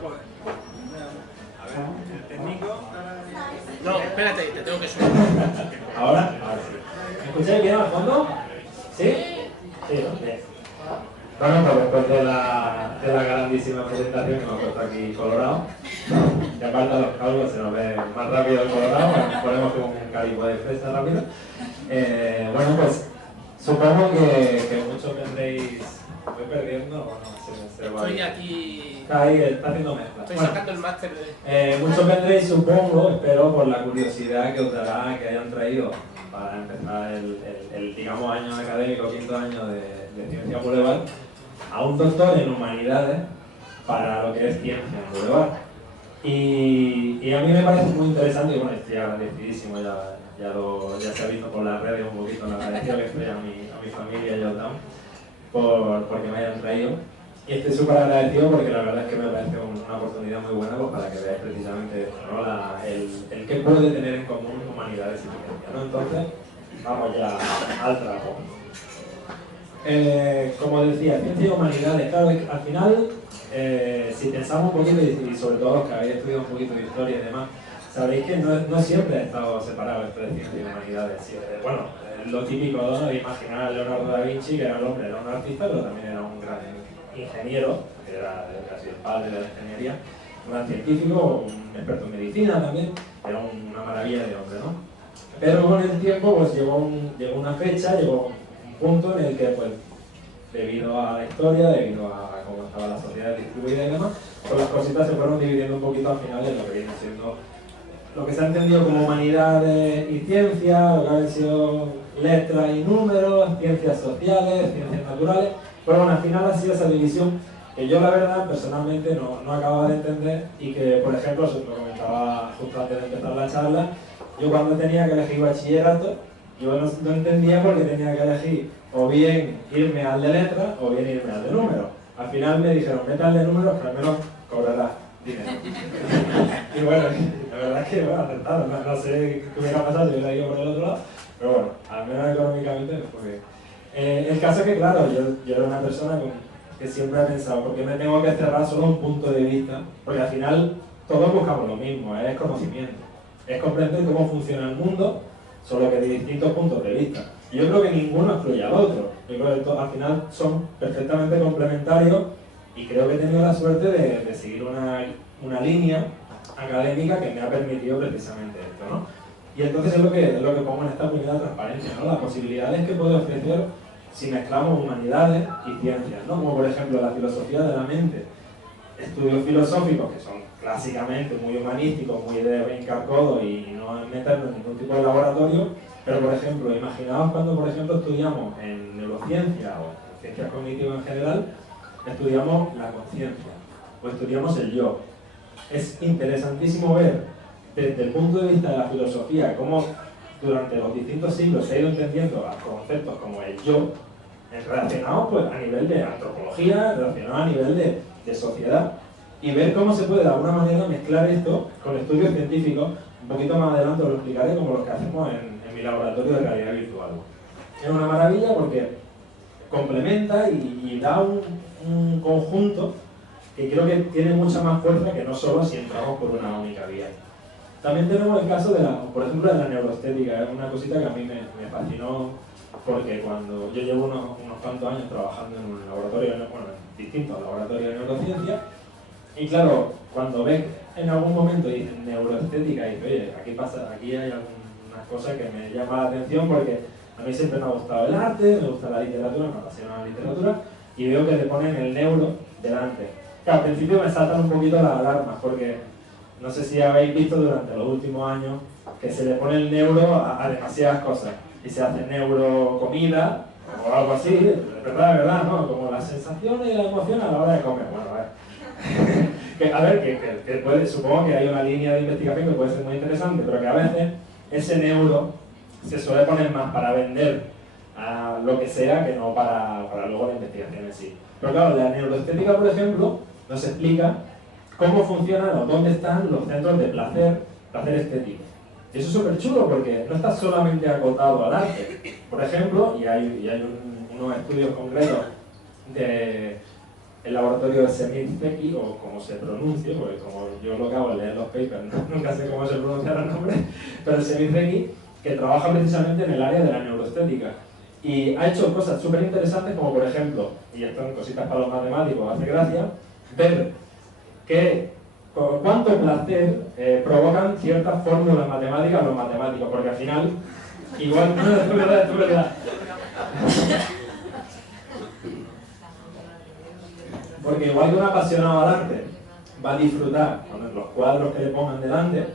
pues. A ver, el técnico. No, espérate, te tengo que subir. ¿Ahora? Ahora sí. ¿Me escucháis bien al fondo? ¿Sí? Sí, ¿no? Bien. Bueno, pues después de la grandísima presentación que hemos puesto aquí colorado, y aparte de los calvos se nos ve más rápido el colorado, bueno, ponemos como un calipo de fresa rápido. Bueno, pues supongo que muchos vendréis. ¿Voy perdiendo o no? Se va. Estoy aquí. Está haciendo mezcla. Estoy Bueno, sacando el máster de. muchos vendréis, supongo, espero, por la curiosidad que os dará que hayan traído para empezar el digamos, año académico, quinto año de Ciencia Boulevard, a un doctor en Humanidades para lo que es Ciencia en Boulevard. Y a mí me parece muy interesante, y bueno, estoy agradecidísimo, ya se ha visto por las redes un poquito, lo agradecido que estoy a mi familia y a Yotam porque me hayan traído. Y estoy súper agradecido porque la verdad es que me parece una oportunidad muy buena pues, para que veáis precisamente ¿no? el que puede tener en común Humanidades y Ciencia, ¿no? Entonces, vamos ya al trabajo. Como decía, Ciencia y Humanidades, claro, al final, si pensamos un poquito, y sobre todo los que habéis estudiado un poquito de historia y demás, sabréis que no siempre ha estado separado entre Ciencia y Humanidades. Bueno, lo típico ¿no? de imaginar a Leonardo da Vinci, que era el hombre, era un artista, pero también era un gran ingeniero, que era casi el padre de la ingeniería, un gran científico, un experto en medicina también, era una maravilla de hombre, ¿no? Pero con el tiempo pues llegó una fecha, llegó un punto en el que pues debido a la historia, debido a cómo estaba la sociedad distribuida y demás, pues las cositas se fueron dividiendo un poquito al final en lo que viene siendo lo que se ha entendido como humanidades y ciencia, lo que han sido letras y números, ciencias sociales, ciencias naturales. Pero bueno, al final ha sido esa división que yo la verdad personalmente no acababa de entender y que, por ejemplo, lo comentaba justo antes de empezar la charla, yo cuando tenía que elegir bachillerato, yo no entendía por qué tenía que elegir o bien irme al de letras o bien irme al de números. Al final me dijeron, vete al de números que al menos cobrarás dinero. Y bueno, la verdad es que bueno, acertado, no sé qué hubiera pasado si hubiera ido por el otro lado, pero bueno, al menos económicamente fue bien. El caso es que claro, yo era una persona que siempre ha pensado, ¿por qué me tengo que cerrar solo un punto de vista? Porque al final todos buscamos lo mismo, es conocimiento, es comprender cómo funciona el mundo, solo que de distintos puntos de vista. Y yo creo que ninguno excluye al otro, yo creo que al final son perfectamente complementarios y creo que he tenido la suerte de seguir una línea académica que me ha permitido precisamente esto, ¿no? Y entonces es lo que pongo en esta primera transparencia, ¿no? Las posibilidades que puede ofrecer si mezclamos humanidades y ciencias, ¿no? Como por ejemplo la filosofía de la mente, estudios filosóficos que son clásicamente muy humanísticos, muy de hincar codo y no meternos en ningún tipo de laboratorio, pero por ejemplo, imaginaos cuando por ejemplo estudiamos en neurociencia o en ciencias cognitivas en general, estudiamos la conciencia o estudiamos el yo. Es interesantísimo ver desde el punto de vista de la filosofía cómo durante los distintos siglos se ha ido entendiendo a conceptos como el yo, relacionados pues, a nivel de antropología, relacionados a nivel de sociedad, y ver cómo se puede de alguna manera mezclar esto con estudios científicos. Un poquito más adelante os lo explicaré, como los que hacemos en mi laboratorio de realidad virtual. Es una maravilla porque complementa y da un conjunto que creo que tiene mucha más fuerza que no solo si entramos por una única vía. También tenemos el caso por ejemplo, de la neuroestética. Es una cosita que a mí me fascinó porque cuando yo llevo unos cuantos años trabajando en un laboratorio, bueno, en distintos laboratorios de neurociencia, y claro, cuando ves en algún momento dicen neuroestética y oye, aquí hay algunas cosas que me llaman la atención porque a mí siempre me ha gustado el arte, me gusta la literatura, me apasiona la literatura y veo que le ponen el neuro delante. Que al principio me saltan un poquito las alarmas porque no sé si habéis visto durante los últimos años que se le pone el neuro a demasiadas cosas y se hace neurocomida o algo así, de verdad, ¿no? Como las sensaciones y las emociones a la hora de comer. Bueno, a ver, que supongo que hay una línea de investigación que puede ser muy interesante, pero que a veces ese neuro se suele poner más para vender a lo que sea que no para luego la investigación en sí. Pero claro, la neuroestética, por ejemplo, nos explica cómo funcionan o dónde están los centros de placer estético. Y eso es súper chulo porque no está solamente acotado al arte. Por ejemplo, y hay unos estudios concretos el laboratorio de Semir-Zeki, o como se pronuncie, porque como yo lo que hago es leer los papers, nunca sé cómo se pronuncian los nombres, pero el Semir-Zeki, que trabaja precisamente en el área de la neuroestética. Y ha hecho cosas súper interesantes, como por ejemplo, y esto en cositas para los matemáticos hace gracia, ver cuánto placer provocan ciertas fórmulas matemáticas los matemáticos, porque al final, igual, no, es verdad. Porque igual que un apasionado al arte va a disfrutar con los cuadros que le pongan delante,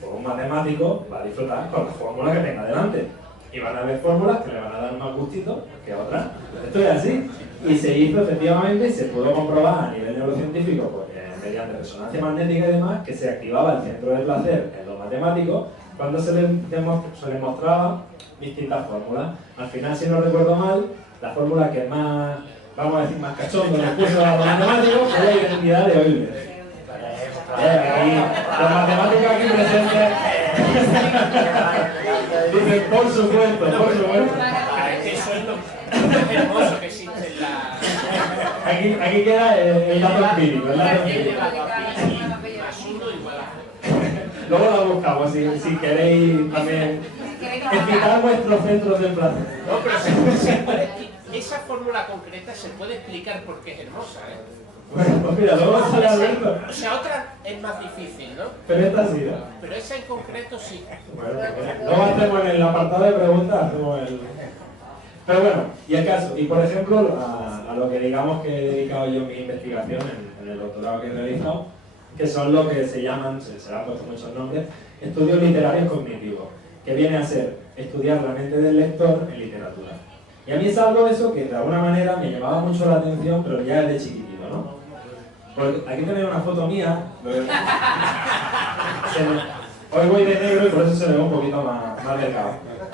pues un matemático va a disfrutar con las fórmulas que tenga delante. Y van a haber fórmulas que le van a dar más gustito que otras. Esto es así. Y se hizo efectivamente y se pudo comprobar a nivel neurocientífico, pues, mediante resonancia magnética y demás, que se activaba el centro de placer en los matemáticos cuando se les mostraba distintas fórmulas. Al final, si no recuerdo mal, la fórmula que más, vamos a decir, más cachondo les puso a los matemáticos fue la identidad de Euler. Aquí, los matemáticos aquí presentes dicen, por supuesto. Eso es lo más hermoso que existe en la... Aquí queda el dato empírico. Luego lo buscamos, si queréis también explicar vuestros centros de placer. No, pero esa fórmula concreta se puede explicar por qué es hermosa, ¿eh? Bueno, pues mira, luego sale Alberto. O sea, otra es más difícil, ¿no? Pero esta sí, ¿no? Pero esa en concreto sí. Bueno, pues luego hacemos en el apartado de preguntas, hacemos el... Pero bueno, y el caso, y por ejemplo, a lo que digamos que he dedicado yo mi investigación en el doctorado que he realizado, que son lo que se llaman, se le han puesto muchos nombres, estudios literarios cognitivos, que viene a ser estudiar la mente del lector en literatura. Y a mí es algo de eso que de alguna manera me llamaba mucho la atención, pero ya desde chiquitito, ¿no? Porque aquí tenéis una foto mía, hoy voy de negro y por eso se me ve un poquito más delgado.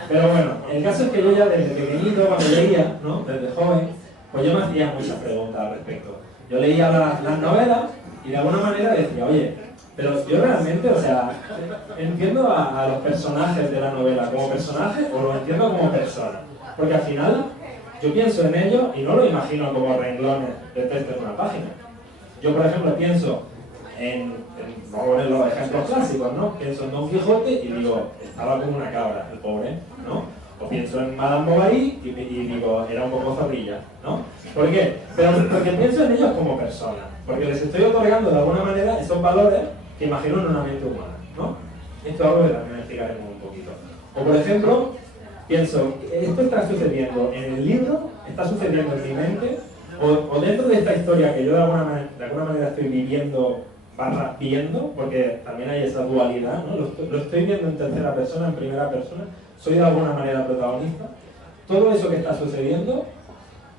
Pero bueno, el caso es que yo ya desde pequeñito, cuando leía, ¿no? Desde joven, pues yo me hacía muchas preguntas al respecto. Yo leía las novelas y de alguna manera decía, oye, pero yo realmente, o sea, ¿entiendo a los personajes de la novela como personajes o los entiendo como personas? Porque al final yo pienso en ellos y no lo imagino como renglones de texto en una página. Yo, por ejemplo, pienso vamos a poner los ejemplos clásicos, ¿no? Pienso en Don Quijote y digo, estaba como una cabra, el pobre, ¿no? O pienso en Madame Bovary y digo, era un poco zorrilla, ¿no? ¿Por qué? Pero porque pienso en ellos como personas, porque les estoy otorgando de alguna manera esos valores que imagino en una mente humana, ¿no? Esto es algo que también explicaremos un poquito. O, por ejemplo, pienso, ¿esto está sucediendo en el libro? ¿Está sucediendo en mi mente? O dentro de esta historia que yo de alguna manera estoy viviendo viendo, porque también hay esa dualidad, ¿no? Lo estoy viendo en tercera persona, en primera persona, soy de alguna manera protagonista. Todo eso que está sucediendo,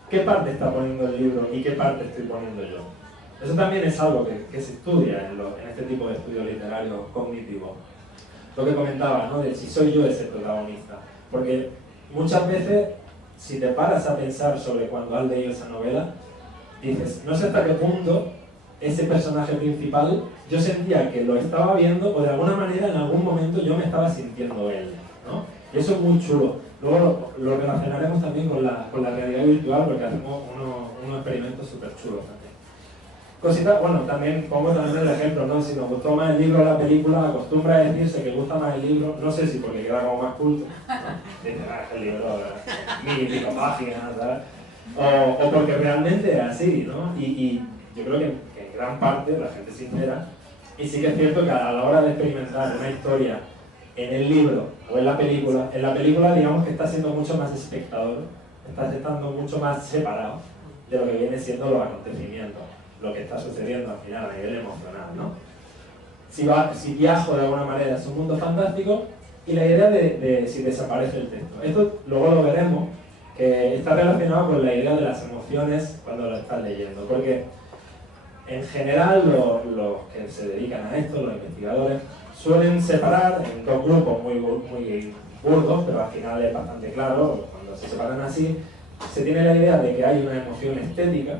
¿qué parte está poniendo el libro y qué parte estoy poniendo yo? Eso también es algo que se estudia en este tipo de estudios literarios cognitivos. Lo que comentaba, ¿no? De si soy yo ese protagonista. Porque muchas veces, si te paras a pensar sobre cuando has leído esa novela, dices, no sé hasta qué punto ese personaje principal yo sentía que lo estaba viendo o de alguna manera en algún momento yo me estaba sintiendo él, ¿no? Y eso es muy chulo. Luego lo relacionaremos también con la realidad virtual porque hacemos unos experimentos súper chulos también. Cositas, bueno, también pongo también el ejemplo, ¿no? Si nos gustó más el libro o la película, acostumbra a decirse que gusta más el libro, no sé si porque queda como más culto, ¿no? Dice, el libro, mil y pico páginas, ¿sabes? O porque realmente es así, ¿no? Y yo creo que en gran parte la gente sincera, y sí que es cierto que a la hora de experimentar una historia en el libro o en la película digamos que está siendo mucho más espectador, está estando mucho más separado de lo que viene siendo los acontecimientos, lo que está sucediendo al final a nivel emocional, ¿no? Si viajo de alguna manera a su mundo fantástico y la idea de si desaparece el texto. Esto luego lo veremos, que está relacionado con la idea de las emociones cuando lo estás leyendo, porque en general los que se dedican a esto, los investigadores, suelen separar en dos grupos muy burdos, pero al final es bastante claro, cuando se separan así, se tiene la idea de que hay una emoción estética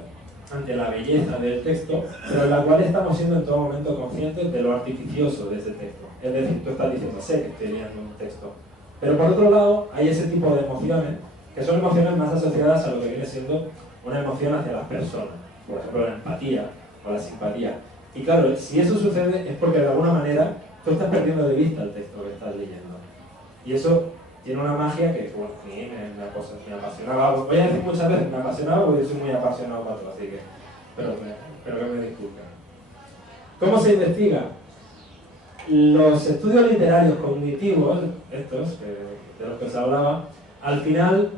ante la belleza del texto, pero en la cual estamos siendo en todo momento conscientes de lo artificioso de ese texto. Es decir, tú estás diciendo, sé que estoy leyendo un texto. Pero por otro lado, hay ese tipo de emociones, que son emociones más asociadas a lo que viene siendo una emoción hacia las personas. por ejemplo, la empatía o la simpatía. Y claro, si eso sucede es porque de alguna manera tú estás perdiendo de vista el texto que estás leyendo. Y eso tiene una magia que, bueno, a mí me apasionaba. Voy a decir muchas veces me apasionaba porque yo soy muy apasionado para todo, así que espero que me disculpen. ¿Cómo se investiga? Los estudios literarios cognitivos, estos de los que os hablaba, al final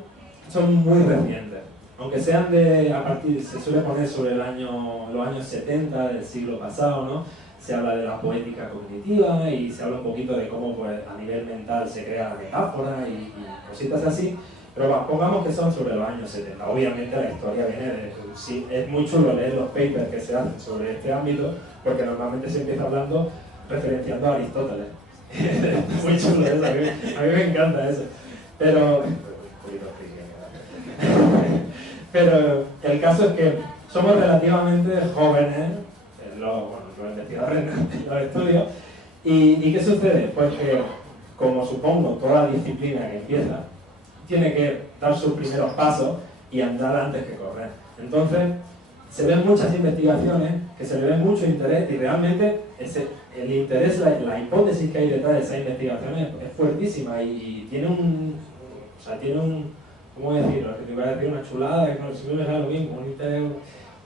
son muy recientes. Aunque sean se suele poner sobre los años 70 del siglo pasado, ¿no? Se habla de la poética cognitiva y se habla un poquito de cómo pues, a nivel mental se crea la metáfora y cositas así, pero pongamos que son sobre los años 70. Obviamente la historia viene de... Sí, es muy chulo leer los papers que se hacen sobre este ámbito, porque normalmente se empieza hablando referenciando a Aristóteles. Muy chulo eso, a mí me encanta eso. Pero el caso es que somos relativamente jóvenes, los investigadores los estudios, y ¿qué sucede? Pues que, como supongo, toda disciplina que empieza, tiene que dar sus primeros pasos y andar antes que correr. Entonces, se ven muchas investigaciones, que se le ve mucho interés, y realmente el interés, la hipótesis que hay detrás de esas investigaciones es fuertísima y tiene ¿cómo decirlo? Que te iba a decir una chulada, que no siempre me da lo mismo, un interés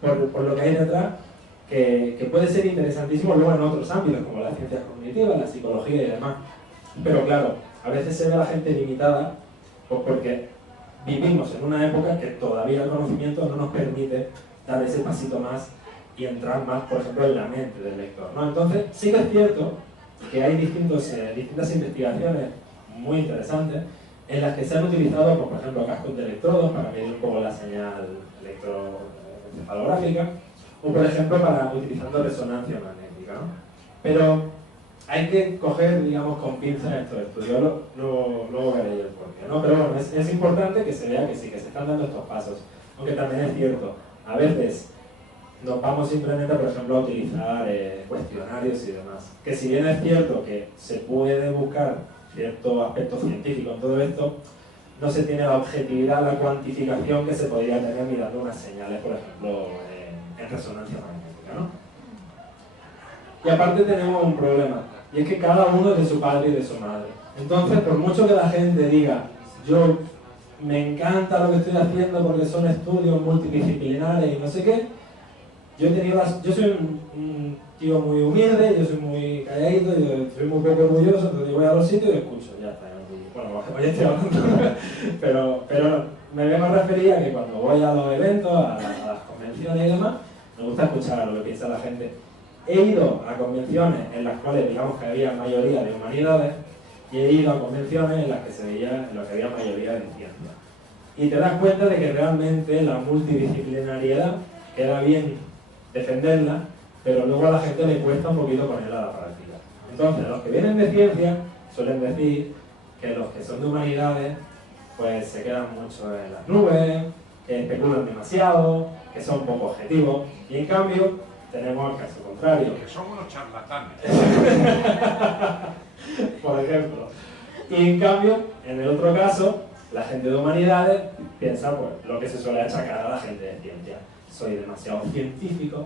por lo que hay detrás, que puede ser interesantísimo luego en otros ámbitos, como las ciencias cognitivas, la psicología y demás. Pero claro, a veces se ve a la gente limitada, pues porque vivimos en una época que todavía el conocimiento no nos permite dar ese pasito más y entrar más, por ejemplo, en la mente del lector, ¿no? Entonces, sí que es cierto que hay distintas investigaciones muy interesantes en las que se han utilizado, pues, por ejemplo, cascos de electrodos para medir un poco la señal electroencefalográfica, o por ejemplo, utilizando resonancia magnética, ¿no? Pero hay que coger, digamos, con pinzas estos estudios, luego veréis el porqué, ¿no? Pero bueno, es importante que se vea que sí, que se están dando estos pasos, aunque también es cierto, a veces nos vamos simplemente, por ejemplo, a utilizar cuestionarios y demás, que si bien es cierto que se puede buscar cierto aspecto científico en todo esto, no se tiene la objetividad, la cuantificación que se podría tener mirando unas señales, por ejemplo, en resonancia magnética, ¿no? Y aparte tenemos un problema, y es que cada uno es de su padre y de su madre. Entonces, por mucho que la gente diga, yo me encanta lo que estoy haciendo porque son estudios multidisciplinares y no sé qué, yo soy un tío muy humilde, yo soy muy calladito, yo soy muy poco orgulloso, entonces yo voy a los sitios y escucho, ya está. Bueno, hoy estoy hablando, pero me vengo a referir a que cuando voy a los eventos, a las convenciones y demás, me gusta escuchar lo que piensa la gente. He ido a convenciones en las cuales digamos que había mayoría de humanidades y he ido a convenciones en las que había mayoría de ciencia. Y te das cuenta de que realmente la multidisciplinariedad queda bien defenderla, pero luego a la gente le cuesta un poquito ponerla a la práctica. Entonces, los que vienen de ciencia suelen decir que los que son de humanidades pues se quedan mucho en las nubes, que especulan demasiado, que son poco objetivos, y en cambio tenemos el caso contrario. Que son unos charlatanes. Por ejemplo. Y en cambio, en el otro caso, la gente de humanidades piensa pues lo que se suele achacar a la gente de ciencia. Soy demasiado científico,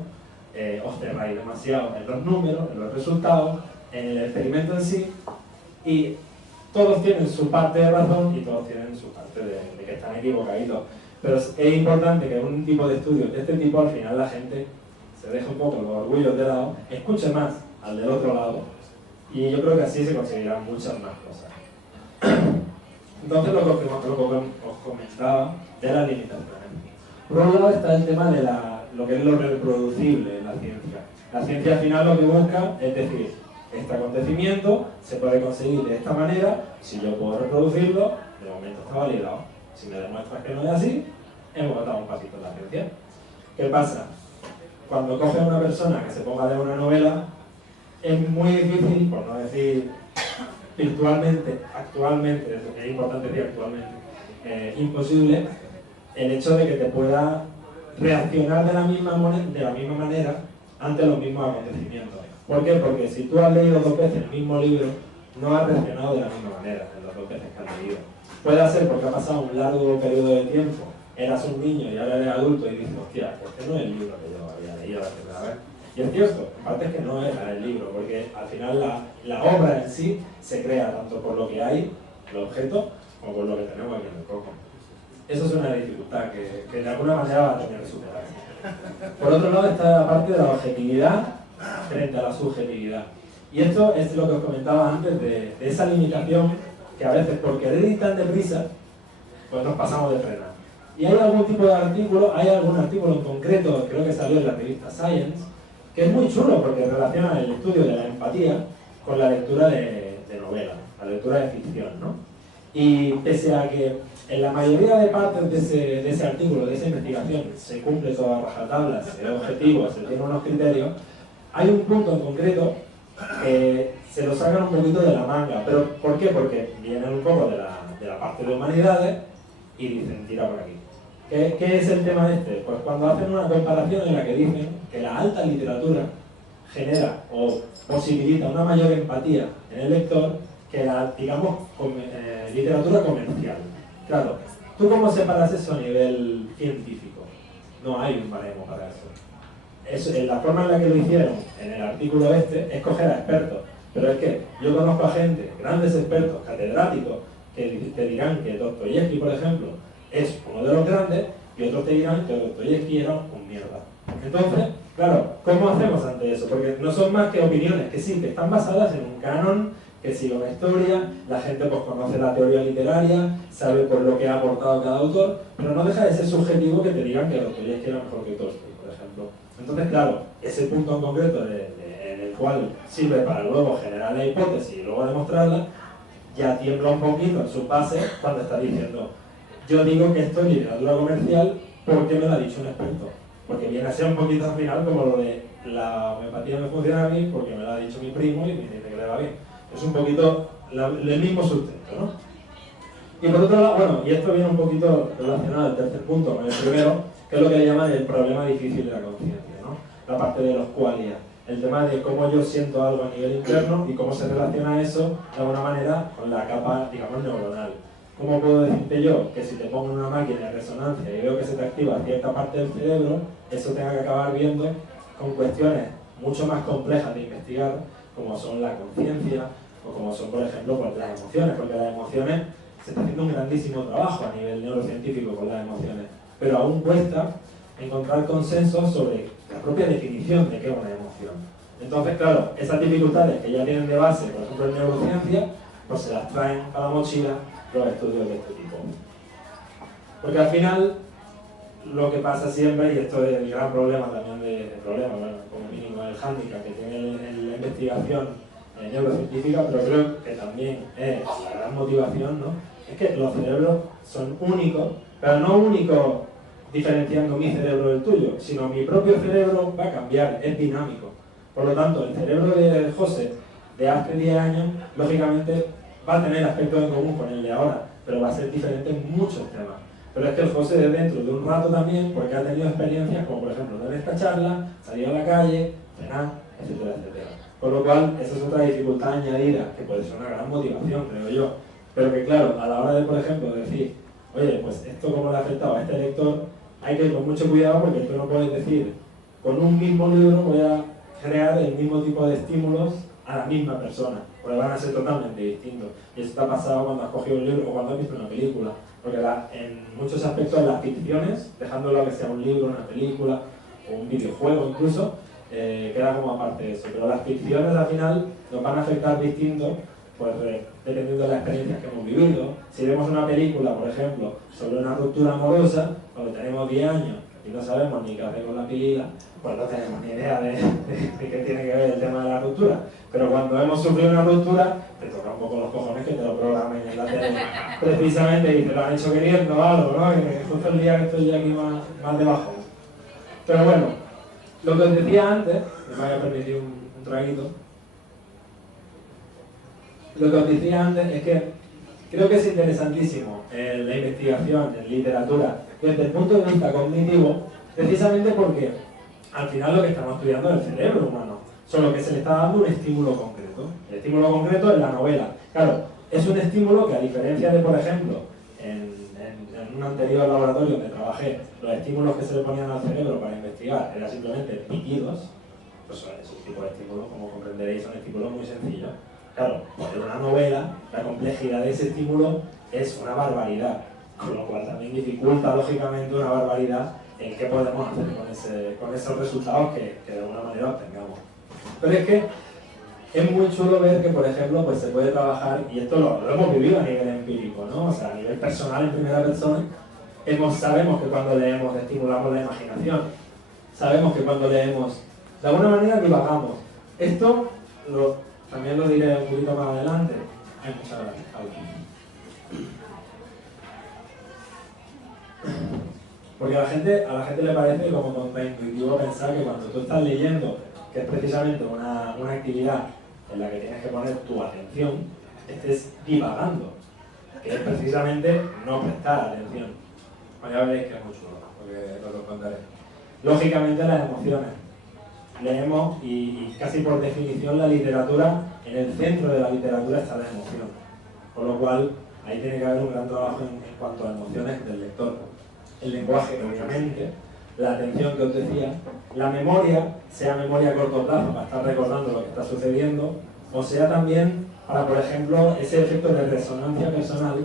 os cerráis demasiado en los números, en los resultados, en el experimento en sí, y todos tienen su parte de razón y todos tienen su parte de que están equivocaditos. Pero es importante que en un tipo de estudio de este tipo al final la gente se deje un poco los orgullos de lado, escuche más al del otro lado, y yo creo que así se conseguirán muchas más cosas. Entonces lo que os comentaba de las limitaciones. Por un lado está el tema de lo que es lo reproducible en la ciencia. La ciencia al final lo que busca es decir, este acontecimiento se puede conseguir de esta manera, si yo puedo reproducirlo, de momento está validado. Si me demuestras que no es así, hemos dado un pasito en la ciencia. ¿Qué pasa? Cuando coges a una persona que se ponga a leer una novela, es muy difícil, por no decir actualmente, es importante decir actualmente, imposible, el hecho de que te pueda reaccionar de la misma manera ante los mismos acontecimientos. ¿Por qué? Porque si tú has leído 2 veces el mismo libro, no has reaccionado de la misma manera en las 2 veces que has leído. Puede ser porque ha pasado un largo periodo de tiempo eras un niño y ahora eres adulto y dices, hostia, este no es el libro que yo había leído la primera vez. Y es cierto, en parte es que no era el libro, porque al final la obra en sí se crea tanto por lo que hay, el objeto, como por lo que tenemos aquí en el coco. Eso es una dificultad que de alguna manera va a tener que superarse. Por otro lado está la parte de la objetividad frente a la subjetividad. Y esto es lo que os comentaba antes de esa limitación que a veces por querer ir tan deprisa, pues nos pasamos de frena. Y hay algún tipo de artículo, hay algún artículo en concreto, creo que salió en la revista Science, que es muy chulo porque relaciona el estudio de la empatía con la lectura de novela, la lectura de ficción, ¿no? Y pese a que en la mayoría de partes de ese artículo, de esa investigación, se cumple toda rajatabla, se ve objetivo, se tiene unos criterios, hay un punto en concreto que se lo sacan un poquito de la manga. ¿Pero por qué? Porque vienen un poco de la parte de humanidades y dicen, tira por aquí. ¿Qué es el tema este? Pues cuando hacen una comparación en la que dicen que la alta literatura genera o posibilita una mayor empatía en el lector que la, digamos, literatura comercial. Claro, ¿tú cómo separas eso a nivel científico? No hay un baremo para eso. La forma en la que lo hicieron en el artículo este es coger a expertos. Pero es que yo conozco a gente, grandes expertos, catedráticos, que te dirán que Dostoyevsky, por ejemplo, es uno de los grandes, y otros te dirán que Dostoyevsky era un mierda. Entonces, claro, ¿cómo hacemos ante eso? Porque no son más que opiniones que sí, que están basadas en un canon, que sigue una historia, la gente pues conoce la teoría literaria, sabe por lo que ha aportado cada autor, pero no deja de ser subjetivo que te digan que Dostoyevsky era mejor que Tolstoy, por ejemplo. Entonces, claro, ese punto en concreto en el cual sirve para luego generar la hipótesis y luego demostrarla, ya tiembla un poquito en su base cuando está diciendo, yo digo que esto es literatura comercial porque me lo ha dicho un experto. Porque viene a ser un poquito al final como lo de la homeopatía me funciona a mí porque me lo ha dicho mi primo y me dice que le va bien. Es un poquito el mismo sustento, ¿no? Y por otro lado, bueno, y esto viene un poquito relacionado al tercer punto con el primero, que es lo que le llaman el problema difícil de la conciencia, ¿no? La parte de los qualia. El tema de cómo yo siento algo a nivel interno y cómo se relaciona eso de alguna manera con la capa, digamos, neuronal. ¿Cómo puedo decirte yo que si te pongo en una máquina de resonancia y veo que se te activa cierta parte del cerebro, eso tenga que acabar viendo con cuestiones mucho más complejas de investigar, como son la conciencia o como son, por ejemplo, pues, las emociones? Porque las emociones, se está haciendo un grandísimo trabajo a nivel neurocientífico con las emociones, pero aún cuesta encontrar consensos sobre la propia definición de qué es una emoción. Entonces, claro, esas dificultades que ya tienen de base, por ejemplo, en neurociencia, pues se las traen a la mochila los estudios de este tipo. Porque al final, lo que pasa siempre, y esto es el gran problema también bueno, como mínimo el hándicap que tiene la investigación neurocientífica, pero creo que también es la gran motivación, ¿no? Es que los cerebros son únicos, pero no únicos diferenciando mi cerebro del tuyo, sino mi propio cerebro va a cambiar, es dinámico. Por lo tanto, el cerebro de José de hace 10 años, lógicamente, va a tener aspectos en común con el de ahora, pero va a ser diferente en muchos temas. Pero es que el José de dentro de un rato también, porque ha tenido experiencias como por ejemplo en esta charla, salir a la calle, cenar, etcétera, etcétera. Con lo cual, esa es otra dificultad añadida, que puede ser una gran motivación, creo yo. Pero que claro, a la hora de, por ejemplo, decir, oye, pues esto cómo le ha afectado a este lector, hay que ir con mucho cuidado porque tú no puedes decir, con un mismo libro voy a crear el mismo tipo de estímulos a la misma persona, porque van a ser totalmente distintos. Y eso te ha pasado cuando has cogido un libro o cuando has visto una película, porque en muchos aspectos las ficciones, dejándolo a que sea un libro, una película o un videojuego incluso, queda como aparte de eso. Pero las ficciones al final nos van a afectar distinto, pues dependiendo de las experiencias que hemos vivido. Si vemos una película, por ejemplo, sobre una ruptura amorosa, cuando tenemos 10 años y no sabemos ni qué hacer con la pilila, pues no tenemos ni idea de qué tiene que ver el tema de la ruptura. Pero cuando hemos sufrido una ruptura, te toca un poco los cojones que te lo programen en la tele, precisamente, y te lo han hecho queriendo o algo, ¿no? Que justo el día que estoy aquí más debajo. Pero bueno, lo que os decía antes, me vaya a permitir un traguito, lo que os decía antes es que creo que es interesantísimo la investigación en literatura desde el punto de vista cognitivo, precisamente porque al final lo que estamos estudiando es el cerebro humano, solo que se le está dando un estímulo concreto. El estímulo concreto es la novela. Claro, es un estímulo que, a diferencia de, por ejemplo, en en un anterior laboratorio donde trabajé, los estímulos que se le ponían al cerebro para investigar eran simplemente pitidos, pues es un tipo de estímulo, como comprenderéis, son estímulos muy sencillos. Claro, en una novela, la complejidad de ese estímulo es una barbaridad, con lo cual también dificulta, lógicamente, una barbaridad el qué podemos hacer con esos resultados que de alguna manera obtengamos. Pero es que es muy chulo ver que, por ejemplo, pues se puede trabajar, y esto lo hemos vivido a nivel empírico, ¿no? O sea, a nivel personal, en primera persona, sabemos que cuando leemos estimulamos la imaginación, sabemos que cuando leemos, de alguna manera divagamos. Esto también lo diré un poquito más adelante. Hay muchas gracias, porque a la gente le parece como contraintuitivo pensar que cuando tú estás leyendo, que es precisamente una actividad en la que tienes que poner tu atención, estés divagando, que es precisamente no prestar atención. Bueno, ya veréis que es muy chulo, porque lo contaré. Lógicamente las emociones. Leemos y casi por definición la literatura, en el centro de la literatura está la emoción. Con lo cual, ahí tiene que haber un gran trabajo en cuanto a emociones del lector. El lenguaje, obviamente, la atención que os decía, la memoria, sea memoria a corto plazo para estar recordando lo que está sucediendo, o sea también para, por ejemplo, ese efecto de resonancia personal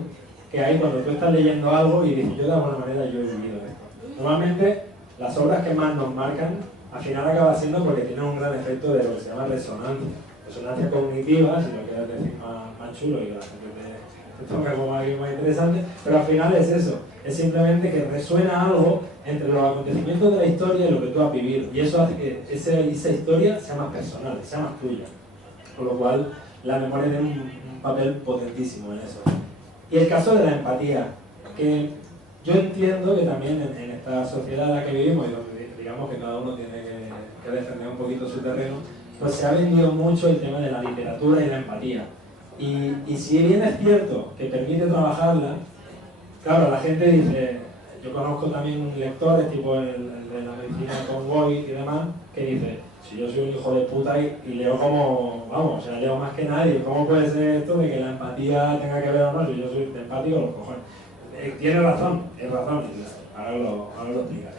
que hay cuando tú estás leyendo algo y dices, yo de alguna manera yo he vivido esto. Normalmente, las obras que más nos marcan, al final acaba siendo porque tienen un gran efecto de lo que se llama resonancia cognitiva, si lo quieres decir más chulo y que la gente te toca como algo más interesante, pero al final es eso, es simplemente que resuena algo entre los acontecimientos de la historia y lo que tú has vivido, y eso hace que esa historia sea más personal, sea más tuya, con lo cual la memoria tiene un papel potentísimo en eso. Y el caso de la empatía, que yo entiendo que también en esta sociedad en la que vivimos, y donde digamos que cada uno tiene que defender un poquito su terreno, pues se ha vendido mucho el tema de la literatura y la empatía. Y si bien es cierto que permite trabajarla, claro, la gente dice, yo conozco también un lector, tipo el de la medicina con Boy y demás, que dice, si yo soy un hijo de puta y leo como, vamos, o sea, leo más que nadie, ¿cómo puede ser esto de que la empatía tenga que ver o no? Si yo soy empático, los cojones. Tiene razón, es razón, ahora lo explicaré.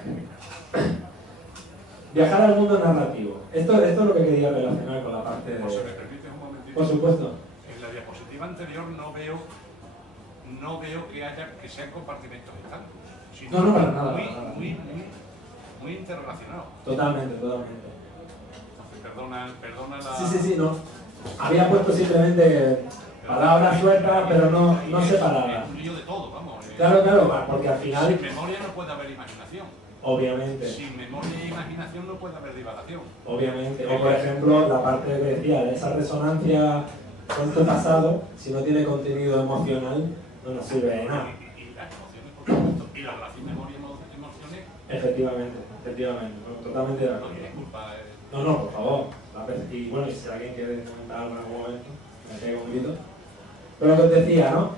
Viajar al mundo narrativo. Esto es lo que quería relacionar con la parte de... ¿Se me permite un momentito? Por supuesto. En la diapositiva anterior no veo que sean compartimentos estancos, sino No, para nada. muy interrelacionados. Totalmente. Entonces, perdona la... Sí, no. Había puesto simplemente palabras sueltas, pero no separadas. Es un lío de todo, vamos. Claro, porque al final... Sin memoria no puede haber imaginación. Obviamente. Sin memoria e imaginación no puede haber divagación. Obviamente. O por ejemplo, la parte que decía, de esa resonancia con tu pasado, si no tiene contenido emocional, no nos sirve de nada. Y las emociones, por supuesto. Y la relación memoria-emociones. Efectivamente. Totalmente de acuerdo. No tienes culpa. No, por favor. Y bueno, y si alguien quiere comentar algo en algún momento, me pega un grito. Pero lo que os decía, ¿no?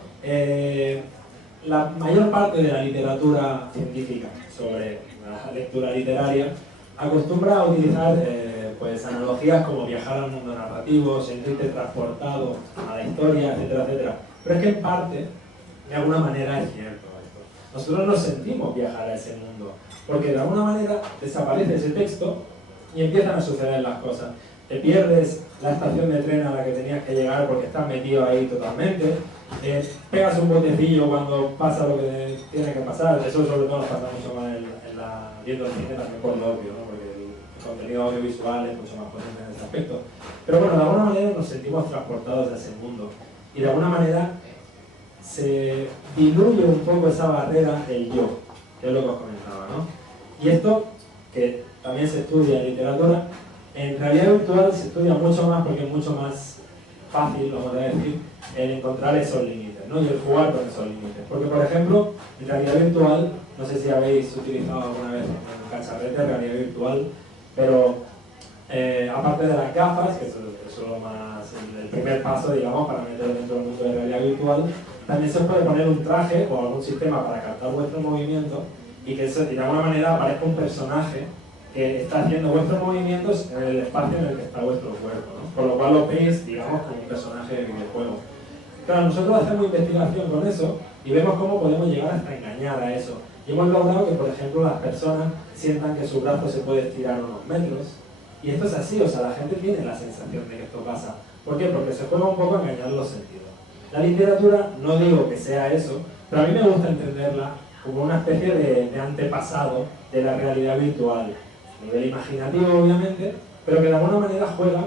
La mayor parte de la literatura científica sobre la lectura literaria acostumbra a utilizar pues analogías como viajar al mundo narrativo, sentirte transportado a la historia, etcétera. Pero es que en parte, de alguna manera es cierto esto. Nosotros nos sentimos viajar a ese mundo, porque de alguna manera desaparece ese texto y empiezan a suceder las cosas. Te pierdes la estación de tren a la que tenías que llegar porque estás metido ahí totalmente, pegas un botecillo cuando pasa lo que tiene que pasar. Eso sobre todo nos pasa mucho más viendo el cine, también por lo obvio, ¿no? Porque el contenido audiovisual es mucho más potente en este aspecto. Pero bueno, de alguna manera nos sentimos transportados a ese mundo y de alguna manera se diluye un poco esa barrera del yo, que es lo que os comentaba, ¿no? Y esto, que también se estudia en literatura, en realidad virtual se estudia mucho más porque es mucho más fácil, vamos a decir, el encontrar esos límites, ¿no? Y el jugar con esos límites. Porque, por ejemplo, en realidad virtual, no sé si habéis utilizado alguna vez un cacharrete de realidad virtual, pero aparte de las gafas, que eso es lo más, el primer paso, digamos, para meter dentro del mundo de realidad virtual, también se puede poner un traje o algún sistema para captar vuestro movimiento y que de alguna manera aparezca un personaje que está haciendo vuestros movimientos en el espacio en el que está vuestro cuerpo, ¿no? Por lo cual lo veis, digamos, como un personaje de videojuego. Claro, nosotros hacemos investigación con eso y vemos cómo podemos llegar hasta engañar a eso. Y hemos logrado que, por ejemplo, las personas sientan que su brazo se puede estirar unos metros. Y esto es así, o sea, la gente tiene la sensación de que esto pasa. ¿Por qué? Porque se juega un poco a engañar los sentidos. La literatura, no digo que sea eso, pero a mí me gusta entenderla como una especie de antepasado de la realidad virtual. A nivel imaginativo, obviamente, pero que de alguna manera juega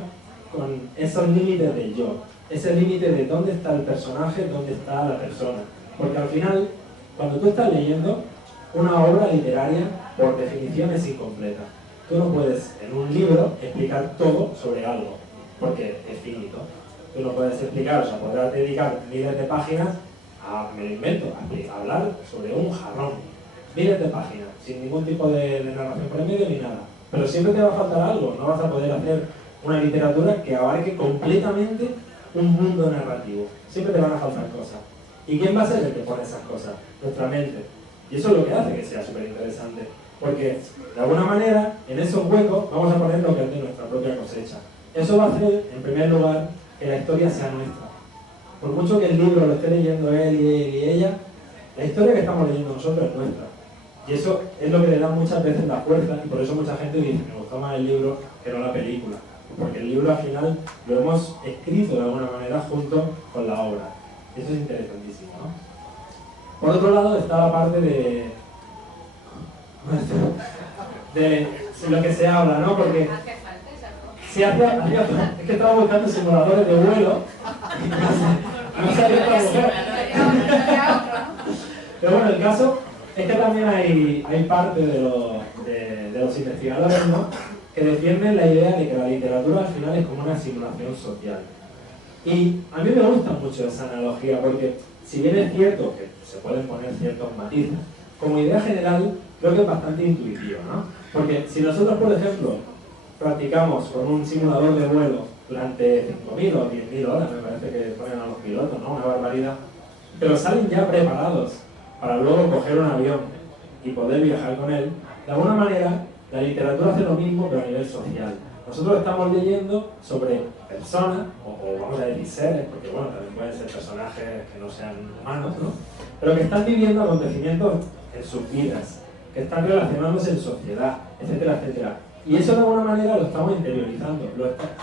con esos límites del yo. Ese límite de dónde está el personaje, dónde está la persona. Porque al final, cuando tú estás leyendo, una obra literaria, por definición, es incompleta. Tú no puedes, en un libro, explicar todo sobre algo, porque es finito. Tú no puedes explicar, o sea, podrás dedicar miles de páginas a, me lo invento, a hablar sobre un jarrón. Miles de páginas, sin ningún tipo de narración por el medio ni nada. Pero siempre te va a faltar algo, no vas a poder hacer una literatura que abarque completamente un mundo narrativo. Siempre te van a faltar cosas. ¿Y quién va a ser el que pone esas cosas? Nuestra mente. Y eso es lo que hace que sea súper interesante. Porque, de alguna manera, en esos huecos vamos a poner lo que es de nuestra propia cosecha. Eso va a hacer, en primer lugar, que la historia sea nuestra. Por mucho que el libro lo esté leyendo él y ella, la historia que estamos leyendo nosotros es nuestra. Y eso es lo que le da muchas veces la fuerza, y por eso mucha gente dice que me gustó más el libro que no la película. Porque el libro al final lo hemos escrito de alguna manera junto con la obra. Eso es interesantísimo, ¿no? Por otro lado está la parte de lo que se habla, ¿no? Porque si es que estaba buscando simuladores de vuelo y no sabía otra mujer. Pero bueno, el caso es que también hay parte de los investigadores, ¿no?, que defienden la idea de que la literatura al final es como una simulación social. Y a mí me gusta mucho esa analogía porque, si bien es cierto que se pueden poner ciertos matices, como idea general creo que es bastante intuitivo, ¿no? Porque si nosotros, por ejemplo, practicamos con un simulador de vuelo durante 5.000 o 10.000 horas, me parece que ponen a los pilotos, ¿no?, una barbaridad, pero salen ya preparados para luego coger un avión y poder viajar con él, de alguna manera la literatura hace lo mismo pero a nivel social. Nosotros estamos leyendo sobre personas, o vamos a decir seres, porque bueno, también pueden ser personajes que no sean humanos, ¿no?, pero que están viviendo acontecimientos en sus vidas, que están relacionándose en sociedad, etcétera, etcétera. Y eso de alguna manera lo estamos interiorizando,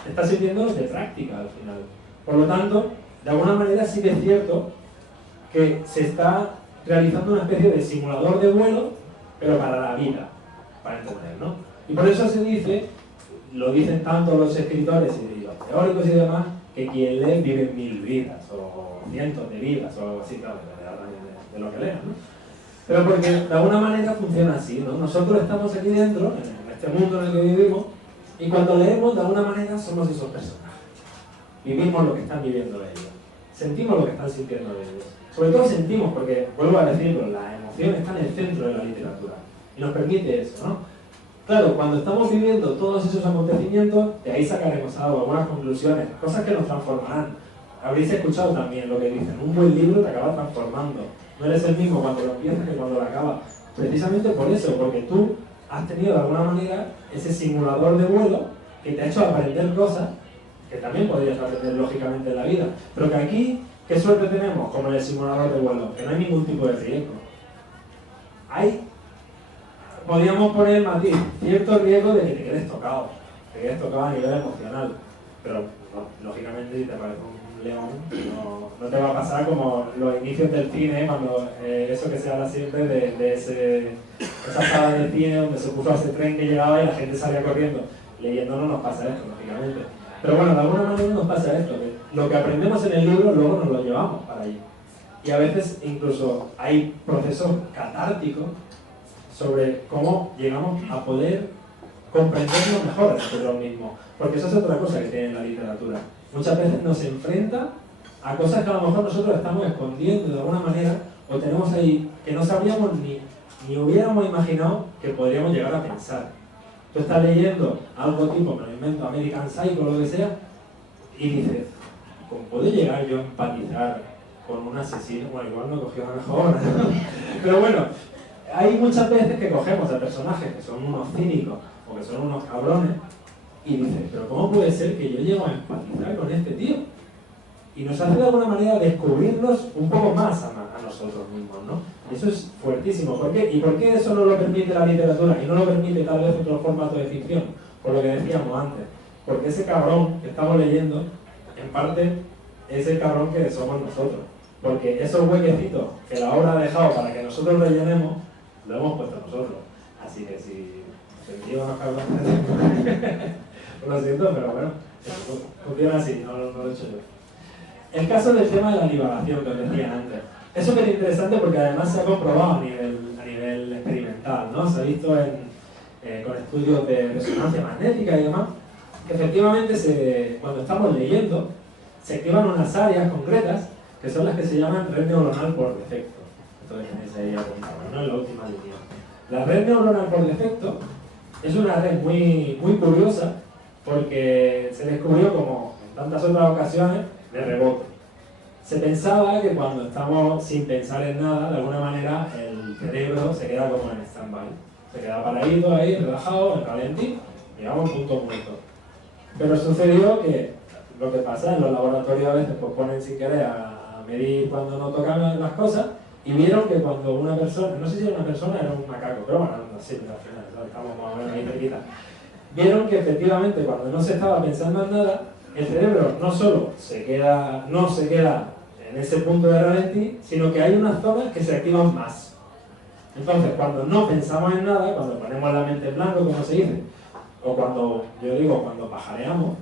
está sirviendo de práctica al final. Por lo tanto, de alguna manera sí que es cierto que se está realizando una especie de simulador de vuelo, pero para la vida, para entender, ¿no? Y por eso se dice, lo dicen tanto los escritores y los teóricos y demás, que quien lee vive 1000 vidas, o cientos de vidas, o algo así, claro, de lo que lean, ¿no? Pero porque de alguna manera funciona así, ¿no? Nosotros estamos aquí dentro, en este mundo en el que vivimos, y cuando leemos, de alguna manera somos esos personajes. Vivimos lo que están viviendo ellos, sentimos lo que están sintiendo ellos. Sobre todo sentimos, porque, vuelvo a decirlo, la emoción está en el centro de la literatura, y nos permite eso, ¿no? Claro, cuando estamos viviendo todos esos acontecimientos, de ahí sacaremos algo, algunas conclusiones, cosas que nos transformarán. Habréis escuchado también lo que dicen, un buen libro te acaba transformando. No eres el mismo cuando lo empiezas que cuando lo acabas. Precisamente por eso, porque tú has tenido de alguna manera ese simulador de vuelo que te ha hecho aprender cosas que también podrías aprender lógicamente en la vida. Pero que aquí, ¿qué suerte tenemos como en el simulador de vuelo? Que no hay ningún tipo de riesgo. Podríamos poner el matiz, cierto riesgo de que te quedes tocado a nivel emocional, pero no, lógicamente si te parece un león no te va a pasar como los inicios del cine, cuando eso que se habla siempre de esa sala de cine donde se puso ese tren que llegaba y la gente salía corriendo. Leyendo no nos pasa esto, lógicamente, pero bueno, de alguna manera nos pasa esto, que lo que aprendemos en el libro luego nos lo llevamos para allí, y a veces incluso hay procesos catárticos sobre cómo llegamos a poder comprenderlo mejor a nosotros mismos. Porque eso es otra cosa que tiene la literatura. Muchas veces nos enfrenta a cosas que a lo mejor nosotros estamos escondiendo de alguna manera, o tenemos ahí que no sabríamos ni hubiéramos imaginado que podríamos llegar a pensar. Tú estás leyendo algo tipo, me lo invento, American Psycho o lo que sea, y dices, ¿cómo puedo llegar yo a empatizar con un asesino? Bueno, igual no cogió la mejor, ¿no? Pero bueno, hay muchas veces que cogemos a personajes que son unos cínicos o que son unos cabrones y dices, pero ¿cómo puede ser que yo llego a empatizar con este tío? y nos hace de alguna manera descubrirnos un poco más a nosotros mismos, ¿no? Y eso es fuertísimo. ¿Por qué? ¿Y por qué eso no lo permite la literatura y no lo permite tal vez otro formato de ficción? Por lo que decíamos antes. Porque ese cabrón que estamos leyendo, en parte, es el cabrón que somos nosotros. Porque esos huequecitos que la obra ha dejado para que nosotros rellenemos, lo hemos puesto nosotros. Así que si sentido unos cabrones, lo siento, pero bueno, funciona así, no lo he hecho yo. El caso del tema de la divagación que os decía antes. Es súper interesante porque además se ha comprobado a nivel experimental, ¿no? Se ha visto con estudios de resonancia magnética y demás, que efectivamente cuando estamos leyendo se activan unas áreas concretas que son las que se llaman red neuronal por defecto. Entonces tenéis ahí apuntado, ¿no? En la última línea. La red neuronal por defecto es una red muy, muy curiosa porque se descubrió, como en tantas otras ocasiones, de rebote. Se pensaba que cuando estamos sin pensar en nada, de alguna manera el cerebro se queda como en stand-by. Se queda paradito ahí, relajado, en ralentí, digamos, punto muerto. Pero sucedió que lo que pasa en los laboratorios a veces pues ponen sin querer a medir cuando no tocan las cosas y vieron que cuando una persona, no sé si era una persona o era un macaco, pero bueno, no sé, al final, estamos más o menos ahí cerquita. Vieron que efectivamente cuando no se estaba pensando en nada, el cerebro no solo no se queda en ese punto de ralentí, sino que hay unas zonas que se activan más. Entonces, cuando no pensamos en nada, cuando ponemos la mente en blanco, como se dice, o cuando, yo digo, cuando pajareamos,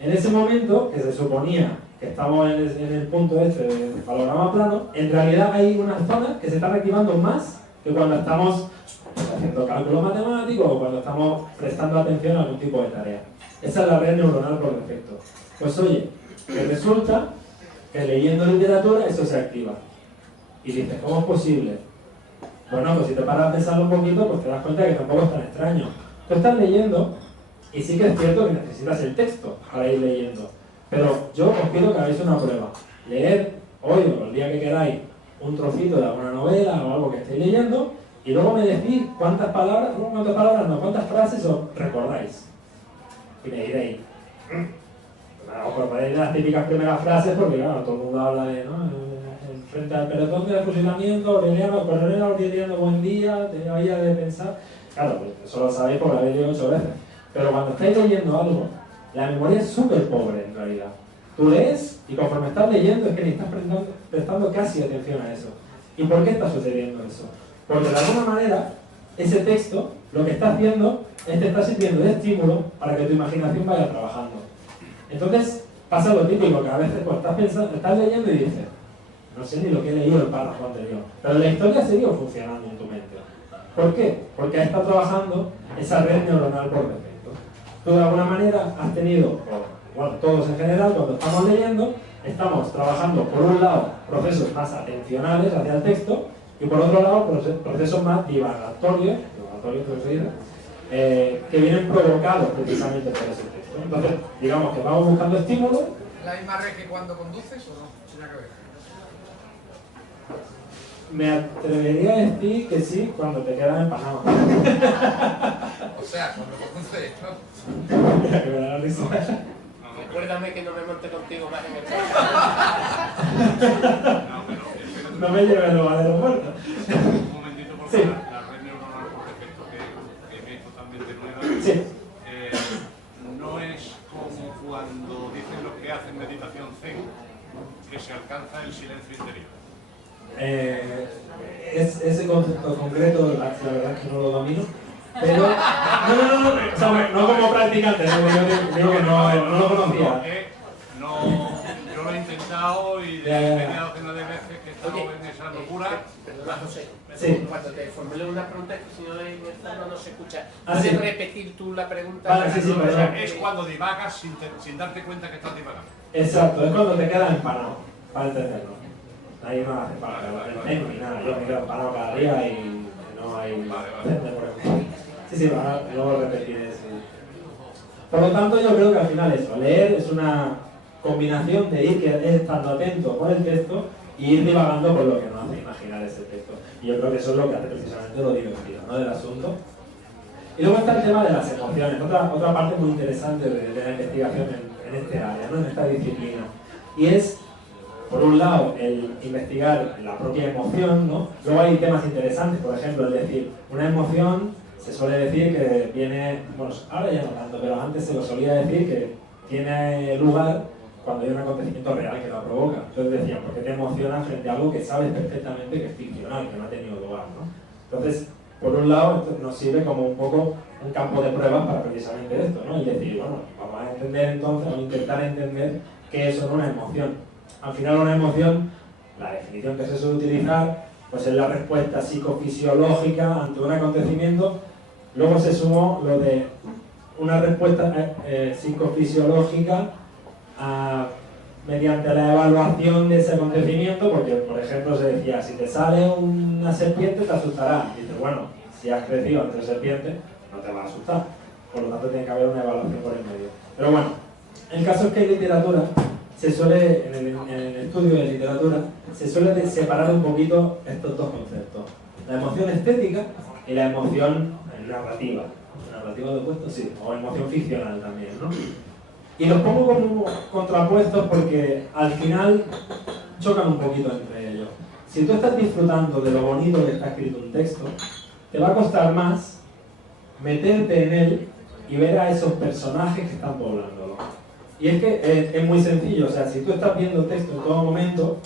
en ese momento que se suponía que estamos en el punto este del panorama plano, en realidad hay unas zonas que se están activando más que cuando estamos haciendo cálculo matemático o cuando estamos prestando atención a algún tipo de tarea. Esa es la red neuronal por defecto. Pues oye, que resulta que leyendo literatura eso se activa. Y dices, ¿cómo es posible? Bueno, pues si te paras a pensarlo un poquito, pues te das cuenta que tampoco es tan extraño. Tú estás leyendo y sí que es cierto que necesitas el texto para ir leyendo. Pero yo os pido que hagáis una prueba. Leer hoy o el día que queráis un trocito de alguna novela o algo que estéis leyendo y luego me decís cuántas frases os recordáis. Y me diréis, os acordaréis de las típicas primeras frases porque claro, todo el mundo habla de, ¿no? Frente al pelotón de fusilamiento, coronel Aureliano, buen día, te había de pensar. Claro, pues eso lo sabéis porque lo habéis leído 8 veces. Pero cuando estáis leyendo algo, la memoria es súper pobre en realidad. Tú lees y conforme estás leyendo es que ni estás prestando casi atención a eso. ¿Y por qué está sucediendo eso? Porque de alguna manera ese texto lo que está haciendo es te está sirviendo de estímulo para que tu imaginación vaya trabajando. Entonces pasa lo típico, que a veces pues, estás leyendo y dices, no sé ni lo que he leído el párrafo anterior, pero la historia ha seguido funcionando en tu mente. ¿Por qué? Porque ha estado trabajando esa red neuronal por defecto. Tú de alguna manera has tenido, bueno, todos en general, cuando estamos leyendo, estamos trabajando por un lado procesos más atencionales hacia el texto y por otro lado procesos más divagatorios que se dice, que vienen provocados precisamente por ese texto. Entonces, digamos que vamos buscando estímulos. ¿La misma red que cuando conduces o no? Tiene que ver. Me atrevería a decir que sí cuando te quedas empanado. O sea, cuando conduces, ¿no? Mira que me da la risa. Recuérdame que no me monte contigo más en el coche. No me lleves lo del aeropuerto. Un momentito, porque Sí. la red neuronal por defecto que es totalmente nueva, Sí. no es como cuando dicen los que hacen meditación zen, que se alcanza el silencio interior. Ese concepto concreto, la verdad es que no lo domino. Pero, no, o sea, no como practicante, yo digo que no lo conocía. Yo lo he intentado y he tenido docenas de veces que he estado en esa locura. Perdona, José, Sí. cuando te formule una pregunta que si no en el fondo no se escucha. Ah, sí. ¿Puedes repetir tú la pregunta? Vale, sí, O perdón. sea, es cuando divagas sin darte cuenta que estás divagando. Exacto, es cuando te quedas empanado, para entenderlo. Ahí no hace falta el tema ni nada, yo me quedo empanado cada día y no hay... Sí, ahora luego repetiré eso. Por lo tanto, yo creo que al final eso, leer es una combinación de ir estando atento con el texto y ir divagando con lo que nos hace imaginar ese texto. Y yo creo que eso es lo que hace precisamente lo divertido, ¿no? Del asunto. Y luego está el tema de las emociones, otra parte muy interesante de la investigación en este área, ¿no? En esta disciplina. Y es por un lado, el investigar la propia emoción, ¿no? Luego hay temas interesantes, por ejemplo, es decir, una emoción se suele decir que viene, bueno, ahora ya no tanto, pero antes se lo solía decir que tiene lugar cuando hay un acontecimiento real que la provoca. Entonces decían, ¿por qué te emocionas frente a algo que sabes perfectamente que es ficcional, que no ha tenido lugar, ¿no? Entonces, por un lado, esto nos sirve como un poco un campo de pruebas para precisamente esto, ¿no? Y decir, bueno, vamos a entender entonces, o intentar entender qué es una emoción. Al final una emoción, la definición que se suele utilizar, pues es la respuesta psicofisiológica ante un acontecimiento. Luego se sumó lo de una respuesta psicofisiológica mediante la evaluación de ese acontecimiento, porque por ejemplo se decía, si te sale una serpiente te asustará. Y dices, bueno, si has crecido entre serpientes, no te va a asustar. Por lo tanto tiene que haber una evaluación por el medio. Pero bueno, el caso es que en literatura se suele, en el estudio de literatura, se suele separar un poquito estos dos conceptos. La emoción estética y la emoción narrativa. ¿Narrativa de opuesto? Sí. O emoción ficcional también, ¿no? Y los pongo como contrapuestos porque al final chocan un poquito entre ellos. Si tú estás disfrutando de lo bonito que está escrito un texto, te va a costar más meterte en él y ver a esos personajes que están poblándolo. Y es que es muy sencillo, o sea, si tú estás viendo texto en todo momento,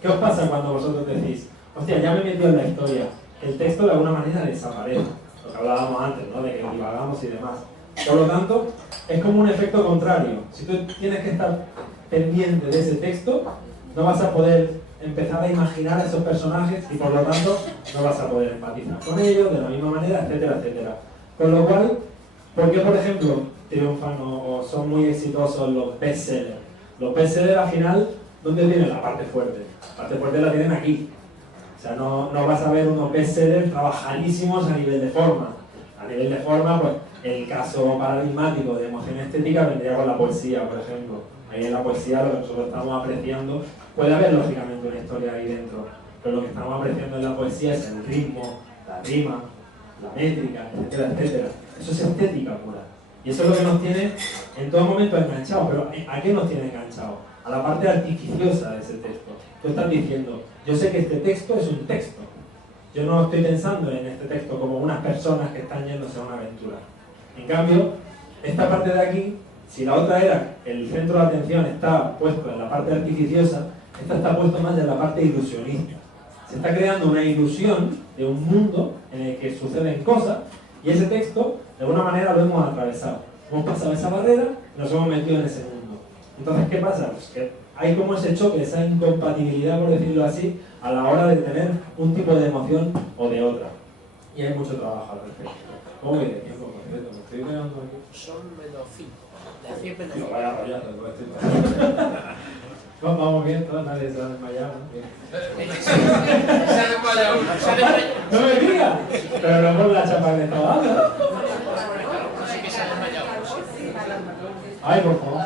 ¿qué os pasa cuando vosotros decís, hostia, ya me he metido en la historia? El texto de alguna manera desaparece, lo que hablábamos antes, ¿no? De que divagamos y demás. Por lo tanto, es como un efecto contrario. Si tú tienes que estar pendiente de ese texto, no vas a poder empezar a imaginar a esos personajes y por lo tanto no vas a poder empatizar con ellos de la misma manera, etcétera, etcétera. Con lo cual, ¿por qué, por ejemplo, triunfan o son muy exitosos los bestsellers? Los bestsellers al final, ¿dónde tienen la parte fuerte? La parte fuerte la tienen aquí. O sea, no vas a ver unos bestsellers trabajadísimos a nivel de forma. A nivel de forma, pues el caso paradigmático de emoción estética vendría con la poesía, por ejemplo. Ahí en la poesía lo que nosotros estamos apreciando, puede haber lógicamente una historia ahí dentro, pero lo que estamos apreciando en la poesía es el ritmo, la rima, la métrica, etcétera, etcétera. Eso es estética pura. Y eso es lo que nos tiene en todo momento enganchados. Pero ¿a qué nos tiene enganchados? A la parte artificiosa de ese texto. Tú estás diciendo, yo sé que este texto es un texto. Yo no estoy pensando en este texto como unas personas que están yéndose a una aventura. En cambio, esta parte de aquí, si la otra era el centro de atención está puesto en la parte artificiosa, esta está puesto más en la parte ilusionista. Se está creando una ilusión de un mundo en el que suceden cosas y ese texto, de alguna manera, lo hemos atravesado. Hemos pasado esa barrera y nos hemos metido en ese mundo. Entonces, ¿qué pasa? Pues que hay como ese choque, esa incompatibilidad, por decirlo así, a la hora de tener un tipo de emoción o de otra. Y hay mucho trabajo al respecto. ¿Cómo voy de tiempo, por cierto? ¿Me estoy pegando aquí? Son menos 5. De 100 menos 5. Vaya rollazo, lo estoy vamos bien, todos, nadie se ha desmayado, ¿no? Se ha desmayado. ¡No me digas! Pero no por la chapa que estaba dando. Sí que se ha desmayado. Ay, por favor.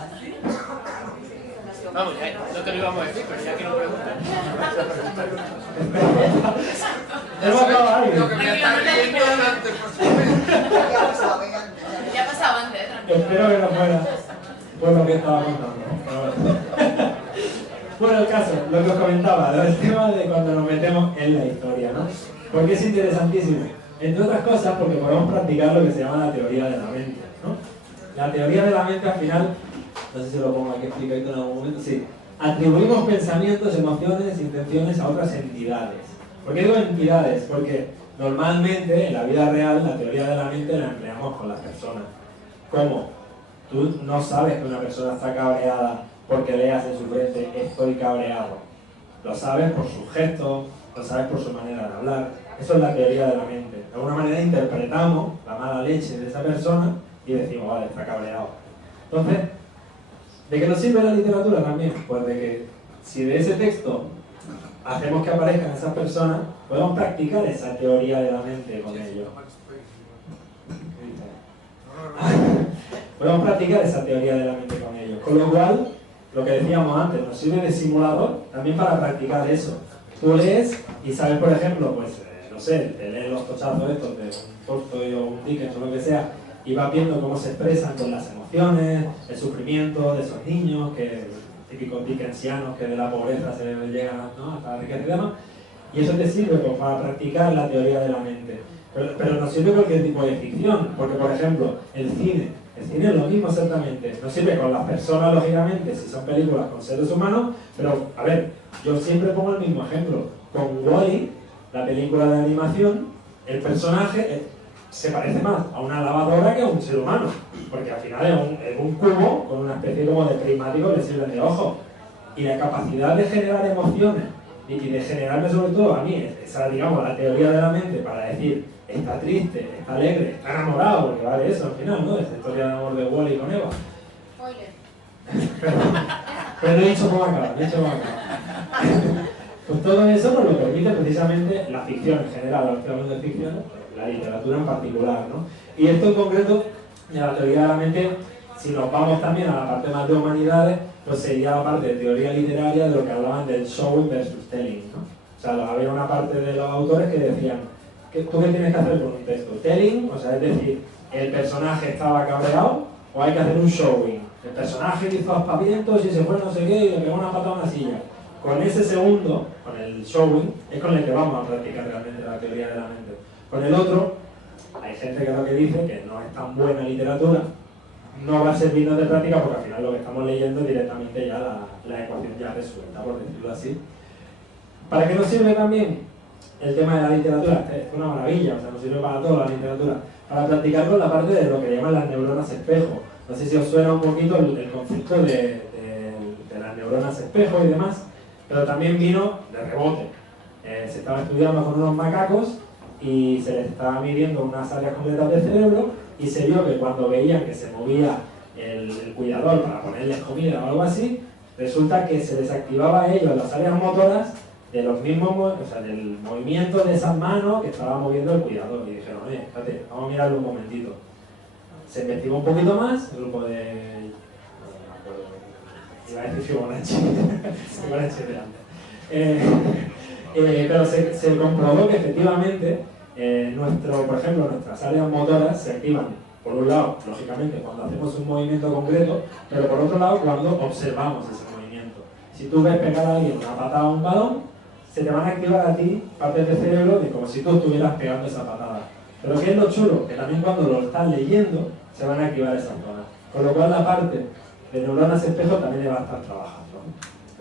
Vamos, ya, no te lo íbamos a decir, pero ya que lo preguntan. Hemos acabado a alguien. Lo que me está riendo delante, por supuesto. Ya ha pasado antes, tranquilo. Espero que no fuera por lo que estaba contando. Bueno, el caso, lo que os comentaba, el tema de cuando nos metemos en la historia, ¿no? Porque es interesantísimo. Entre otras cosas, porque podemos practicar lo que se llama la teoría de la mente, ¿no? La teoría de la mente, al final, no sé si lo pongo aquí explicadito en algún momento, sí. Atribuimos pensamientos, emociones, intenciones a otras entidades. ¿Por qué digo entidades? Porque normalmente, en la vida real, la teoría de la mente la empleamos con las personas. ¿Cómo? Tú no sabes que una persona está cabreada porque leas en su frente estoy cabreado. Lo sabes por sus gestos, lo sabes por su manera de hablar. Eso es la teoría de la mente. De alguna manera interpretamos la mala leche de esa persona y decimos, vale, está cabreado. Entonces, ¿de qué nos sirve la literatura también? Pues de que si de ese texto hacemos que aparezcan esas personas, podemos practicar esa teoría de la mente con ellos. Podemos practicar esa teoría de la mente con ellos. Con lo cual, lo que decíamos antes, nos sirve de simulador también para practicar eso. Tú lees y sabes, por ejemplo, pues, no sé, te lees los tochazos estos de un Tolstoy o un Dickens o lo que sea, y vas viendo cómo se expresan con las emociones, el sufrimiento de esos niños que típicos dickensianos que de la pobreza se llegan, ¿no?, hasta la riqueza y demás, y eso te sirve pues, para practicar la teoría de la mente. Pero nos sirve cualquier tipo de ficción, porque por ejemplo, el cine es lo mismo exactamente, nos sirve con las personas lógicamente, si son películas con seres humanos, pero a ver, yo siempre pongo el mismo ejemplo, con Wall-E, la película de animación, el personaje se parece más a una lavadora que a un ser humano, porque al final es un cubo con una especie como de prismático que le sirve de ojo, y la capacidad de generar emociones y de generarme sobre todo a mí, esa digamos la teoría de la mente para decir está triste, está alegre, está enamorado, porque vale eso al final, ¿no? Esa historia de amor de Wall-E con Eva. Spoiler. Pero no he dicho cómo acaba, Pues todo eso nos lo permite precisamente la ficción en general, ahora estoy hablando de ficción, la literatura en particular, ¿no? Y esto en concreto, de la teoría de la mente, si nos vamos también a la parte más de humanidades, pues sería la parte de teoría literaria de lo que hablaban del showing versus telling, ¿no? O sea, había una parte de los autores que decían, ¿tú qué tienes que hacer con un texto? Telling, o sea, es decir, el personaje estaba cabreado, o hay que hacer un showing. El personaje hizo aspavientos y se fue no sé qué y le pegó una patada a una silla. Con ese segundo, con el showing, es con el que vamos a practicar realmente la teoría de la mente. Con el otro, hay gente que lo que dice que no es tan buena literatura, no va a servirnos de práctica porque al final lo que estamos leyendo es directamente ya la ecuación ya resuelta, por decirlo así. ¿Para qué nos sirve también el tema de la literatura? Es una maravilla, o sea, nos sirve para todo la literatura. Para practicar con la parte de lo que llaman las neuronas espejo. No sé si os suena un poquito el concepto de las neuronas espejo y demás, pero también vino de rebote. Se estaba estudiando con unos macacos y se les estaba midiendo unas áreas concretas del cerebro y se vio que cuando veían que se movía el cuidador para ponerles comida o algo así, resulta que se desactivaba a ellos las áreas motoras de los mismos, o sea, del movimiento de esas manos que estaba moviendo el cuidador. Y dijeron, oye, espérate, vamos a mirarlo un momentito. Se investigó un poquito más, el grupo de... no me acuerdo, iba a decir Fibonacci, Fibonacci de antes. Pero se comprobó que efectivamente por ejemplo, nuestras áreas motoras se activan, por un lado, lógicamente, cuando hacemos un movimiento concreto, pero por otro lado, cuando observamos ese movimiento. Si tú ves pegar a alguien una patada a un balón, se te van a activar a ti partes del cerebro de como si tú estuvieras pegando esa patada. Pero ¿qué es lo chulo? Que también cuando lo estás leyendo, se van a activar esas zonas. Con lo cual la parte de neuronas espejo también le va a estar trabajando.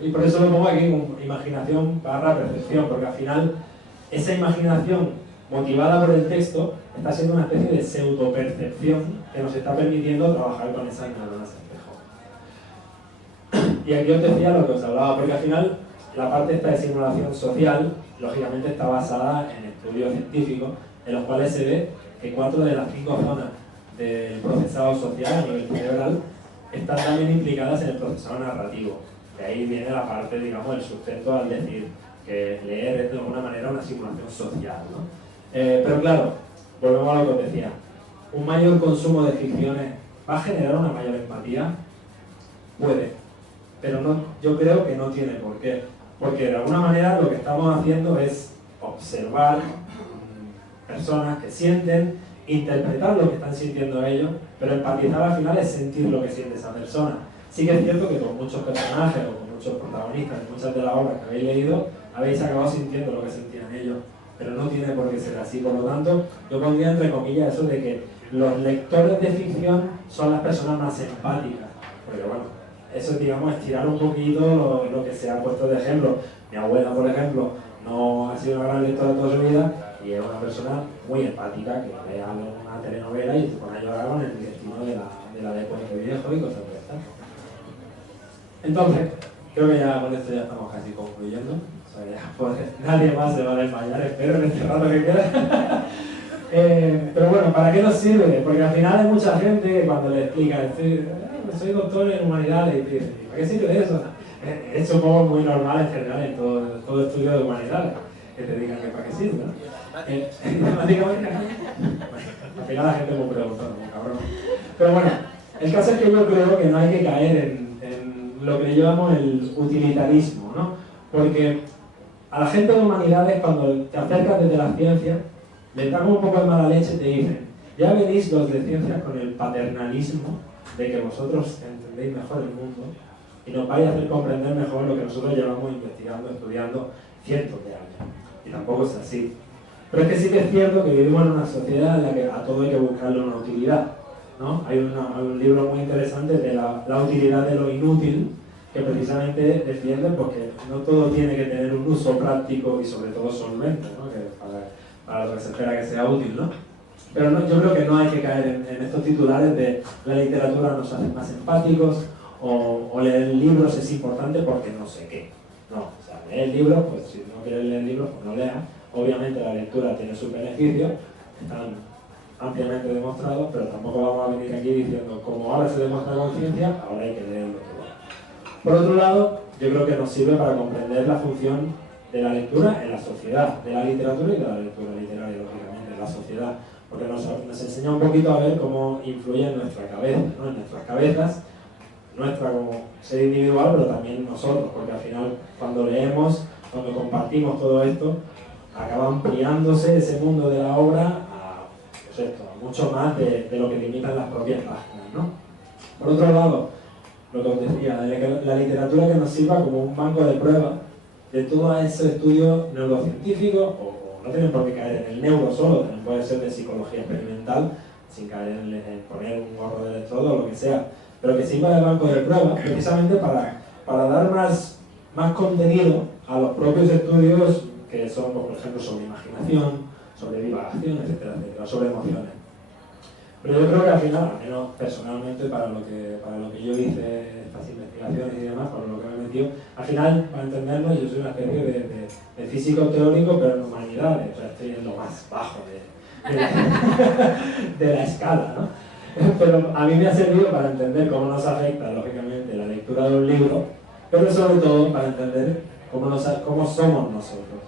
Y por eso lo pongo aquí como imaginación barra percepción, porque al final esa imaginación motivada por el texto está siendo una especie de pseudo-percepción que nos está permitiendo trabajar con esas neuronas espejo. Y aquí os decía lo que os hablaba, porque al final la parte esta de simulación social, lógicamente está basada en estudios científicos en los cuales se ve que 4 de las 5 zonas del procesado social a nivel cerebral están también implicadas en el procesado narrativo. De ahí viene la parte, digamos, el sustento al decir que leer es de alguna manera una simulación social, ¿no? Pero claro, volvemos a lo que os decía, un mayor consumo de ficciones ¿va a generar una mayor empatía? Puede, pero no, yo creo que no tiene por qué, porque de alguna manera lo que estamos haciendo es observar personas que sienten, interpretar lo que están sintiendo ellos, pero empatizar al final es sentir lo que siente esa persona. Sí que es cierto que con muchos personajes o con muchos protagonistas en muchas de las obras que habéis leído, habéis acabado sintiendo lo que sentían ellos, pero no tiene por qué ser así. Por lo tanto, yo pondría entre comillas eso de que los lectores de ficción son las personas más empáticas, porque bueno, eso digamos es tirar un poquito lo que se ha puesto de ejemplo. Mi abuela, por ejemplo, no ha sido una gran lectora toda su vida y es una persona muy empática que ve una telenovela y se pone a llorar con el destino de la de Puente Viejo y cosas de estas. Entonces, creo que ya con esto ya estamos casi concluyendo. O sea, ya, pues, nadie más se va a desmayar, espero, en este rato que queda. Pero bueno, ¿para qué nos sirve? Porque al final hay mucha gente que cuando le explica, soy doctor en humanidades, y dice, ¿para qué sirve eso? Es un poco muy normal en general en todo estudio de humanidades, que te digan que para qué sirve, ¿no? Matemáticamente, al final la gente me pregunta, cabrón. Pero bueno, el caso es que yo creo que no hay que caer en lo que le llamamos el utilitarismo, ¿no? Porque a la gente de humanidades, cuando te acercas desde la ciencia, les da como un poco de mala leche y te dicen, ya venís los de ciencias con el paternalismo de que vosotros entendéis mejor el mundo y nos vaya a hacer comprender mejor lo que nosotros llevamos investigando, estudiando cientos de años. Y tampoco es así. Pero es que sí que es cierto que vivimos en una sociedad en la que a todo hay que buscarle una utilidad, ¿no? Hay un libro muy interesante de la utilidad de lo inútil, que precisamente defiende porque no todo tiene que tener un uso práctico y sobre todo solvente, ¿no? Que para lo que se espera que sea útil, ¿no? Pero no, yo creo que no hay que caer en estos titulares de la literatura nos hace más empáticos o leer libros es importante porque no sé qué. No, o sea, leer libros, pues si no quieres leer libros, pues no leas. Obviamente la lectura tiene sus beneficios, están ampliamente demostrados, pero tampoco vamos a venir aquí diciendo, como ahora se demuestra con ciencia, ahora hay que leerlo todo. Por otro lado, yo creo que nos sirve para comprender la función de la lectura en la sociedad, de la literatura y de la lectura literaria, lógicamente, en la sociedad, porque nos enseña un poquito a ver cómo influye en nuestra cabeza, ¿no? En nuestras cabezas, nuestra como ser individual, pero también nosotros, porque al final cuando leemos, cuando compartimos todo esto, acaba ampliándose ese mundo de la obra a, pues esto, a mucho más de lo que limitan las propias páginas, ¿no? Por otro lado, lo que os decía, la literatura que nos sirva como un banco de pruebas de todo ese estudio neurocientífico, o no tienen por qué caer en el neuro solo, también puede ser de psicología experimental, sin caer en poner un gorro de electrodo o lo que sea, pero que sirva de banco de pruebas precisamente para dar más contenido a los propios estudios que son, por ejemplo, sobre imaginación, sobre divagación, etcétera, etcétera, sobre emociones. Pero yo creo que al final, al menos personalmente, para lo que yo hice estas investigaciones y demás, para lo que me he metido, al final, para entenderlo, yo soy una especie de físico teórico, pero en humanidades, o sea, estoy en lo más bajo de la escala, ¿no? Pero a mí me ha servido para entender cómo nos afecta, lógicamente, la lectura de un libro, pero sobre todo para entender cómo somos nosotros.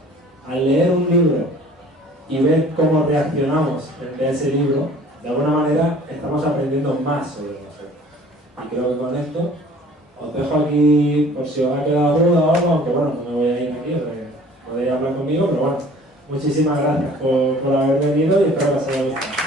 Al leer un libro y ver cómo reaccionamos frente a ese libro, de alguna manera estamos aprendiendo más sobre nosotros. Y creo que con esto os dejo aquí por si os ha quedado duda o algo, aunque bueno, no me voy a ir aquí, porque podéis hablar conmigo, pero bueno, muchísimas gracias por haber venido y espero que os haya gustado.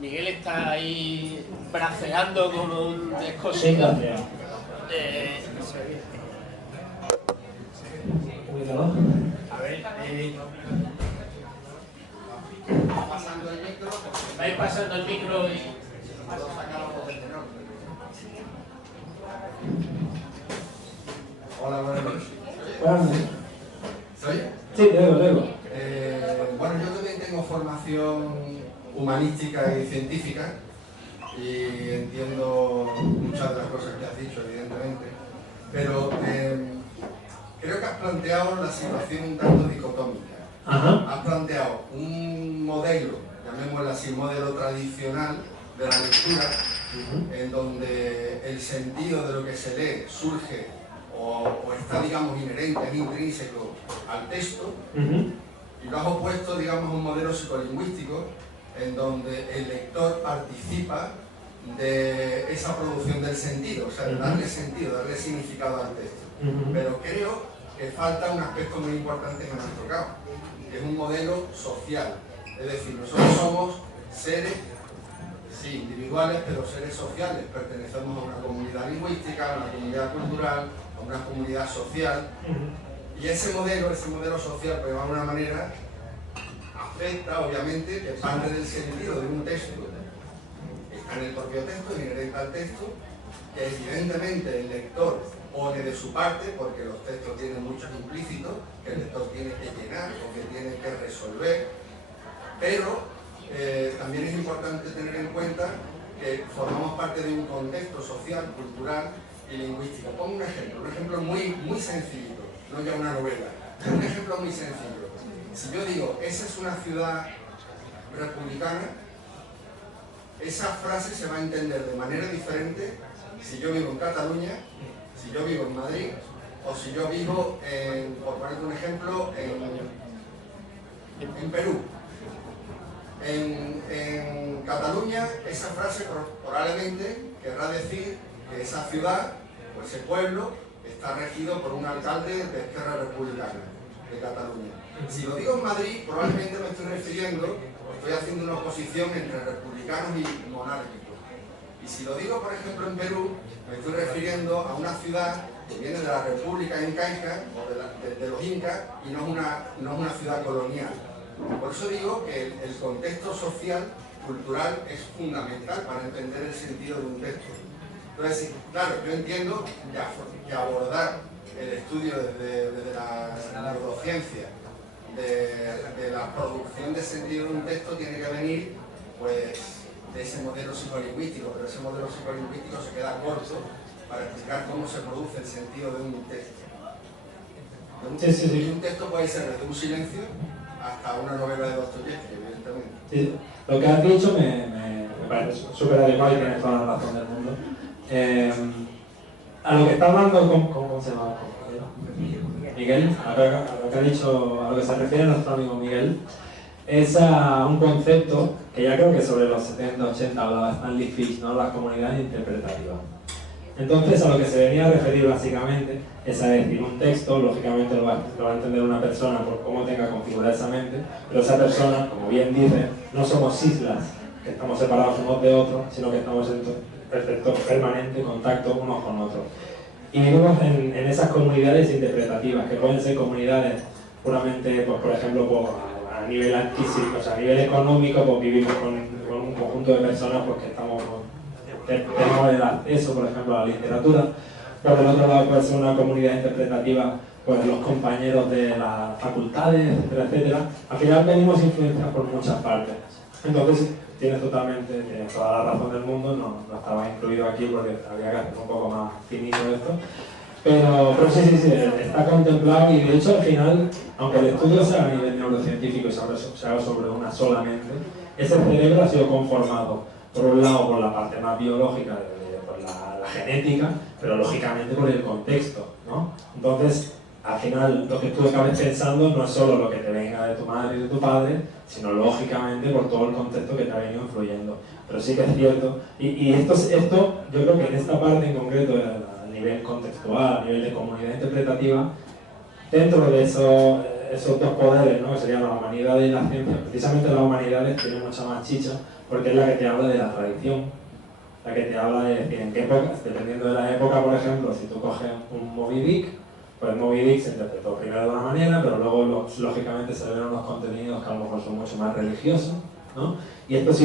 Miguel está ahí braceando como un Sí, descosido. gracias. A ver, Pasando el micro, vais pasando el micro y... lo sacamos del tenor. Hola, buenas noches. Bueno, ¿Soy? sí, te digo. Bueno, yo también tengo formación humanística y científica y entiendo muchas de las cosas que has dicho, evidentemente, pero creo que has planteado la situación un tanto dicotómica. Ajá. Has planteado un modelo, llamémoslo así, modelo tradicional de la lectura, en donde el sentido de lo que se lee surge o está, digamos, inherente, es intrínseco al texto, y lo has opuesto, digamos, a un modelo psicolingüístico en donde el lector participa de esa producción del sentido, o sea, de darle sentido, darle significado al texto. Pero creo que falta un aspecto muy importante que no has tocado, que es un modelo social. Es decir, nosotros somos seres, sí, individuales, pero seres sociales. Pertenecemos a una comunidad lingüística, a una comunidad cultural, a una comunidad social. Y ese modelo social, pues de alguna manera, afecta, obviamente, que parte del sentido de un texto está en el propio texto, inherente al texto, que evidentemente el lector pone de su parte, porque los textos tienen muchos implícitos que el lector tiene que llenar o que tiene que resolver, pero también es importante tener en cuenta que formamos parte de un contexto social, cultural y lingüístico. Pongo un ejemplo muy sencillo, no ya una novela, un ejemplo muy sencillo. Si yo digo, esa es una ciudad republicana, esa frase se va a entender de manera diferente si yo vivo en Cataluña, si yo vivo en Madrid, o si yo vivo, por ponerte un ejemplo, en Perú. En Cataluña, esa frase probablemente querrá decir que esa ciudad Pues ese pueblo está regido por un alcalde de Esquerra Republicana de Cataluña. Si lo digo en Madrid, probablemente me estoy refiriendo, estoy haciendo una oposición entre republicanos y monárquicos. Y si lo digo, por ejemplo, en Perú, me estoy refiriendo a una ciudad que viene de la República Incaica, o de los incas, y no es una ciudad colonial. Por eso digo que el contexto social, cultural, es fundamental para entender el sentido de un texto. Entonces, claro, yo entiendo que abordar el estudio desde la neurociencia de la producción de sentido de un texto tiene que venir, pues, de ese modelo psicolingüístico, pero ese modelo psicolingüístico se queda corto para explicar cómo se produce el sentido de un texto. Y un texto puede ser desde un silencio hasta una novela de Dostoyevsky, evidentemente. Sí, lo que has dicho me parece súper adecuado y tienes toda la razón del mundo. A lo que está hablando, ¿cómo se llama? Miguel, a lo que ha dicho, a lo que se refiere nuestro amigo Miguel, es a un concepto que ya creo que sobre los 70-80 hablaba Stanley Fish, ¿no? Las comunidades interpretativas. Entonces, a lo que se venía a referir básicamente es a decir, un texto, lógicamente lo va a entender una persona por cómo tenga configurada esa mente, pero esa persona, como bien dice, no somos islas que estamos separados unos de otros, sino que estamos en perfecto, permanente contacto unos con otros. Y vivimos en esas comunidades interpretativas, que pueden ser comunidades puramente, pues, por ejemplo, a nivel adquisitivo, o sea, a nivel económico, pues vivimos con un conjunto de personas pues, que tenemos el acceso, por ejemplo, a la literatura. Por el otro lado puede ser una comunidad interpretativa, pues los compañeros de las facultades, etcétera, etcétera. Al final venimos influenciados por muchas partes. Entonces, tienes toda la razón del mundo, no estaba incluido aquí porque había que hacer un poco más finito esto. Pero sí, está contemplado y de hecho al final, aunque el estudio sea a nivel neurocientífico y se haga sobre una sola mente, ese cerebro ha sido conformado por un lado por la parte más biológica, por la genética, pero lógicamente por el contexto, ¿no? Entonces, al final lo que tú acabes pensando no es solo lo que te venga de tu madre y de tu padre, sino lógicamente por todo el contexto que te ha venido influyendo. Pero sí que es cierto, y esto yo creo que en esta parte en concreto, a nivel contextual, a nivel de comunidad interpretativa, dentro de esos dos poderes, ¿no? Que serían la humanidad y la ciencia, precisamente las humanidades tienen mucha más chicha, porque es la que te habla de la tradición, la que te habla de decir en qué época, dependiendo de la época, por ejemplo, si tú coges un Moby Dick, pues Moby Dick se interpretó primero de una manera, pero luego lógicamente se ven unos contenidos que a lo mejor son mucho más religiosos, ¿no? Y esto se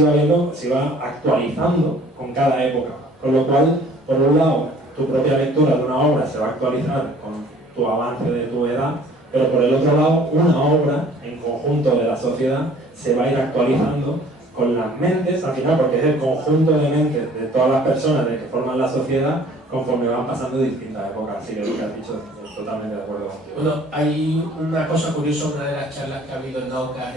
iba actualizando con cada época, con lo cual, por un lado, tu propia lectura de una obra se va a actualizar con tu avance de tu edad, pero por el otro lado, una obra en conjunto de la sociedad se va a ir actualizando con las mentes, al final, porque es el conjunto de mentes de todas las personas de que forman la sociedad conforme van pasando distintas épocas. Así que lo que has dicho es totalmente de acuerdo contigo. Bueno, hay una cosa curiosa, una de las charlas que ha habido en Naucas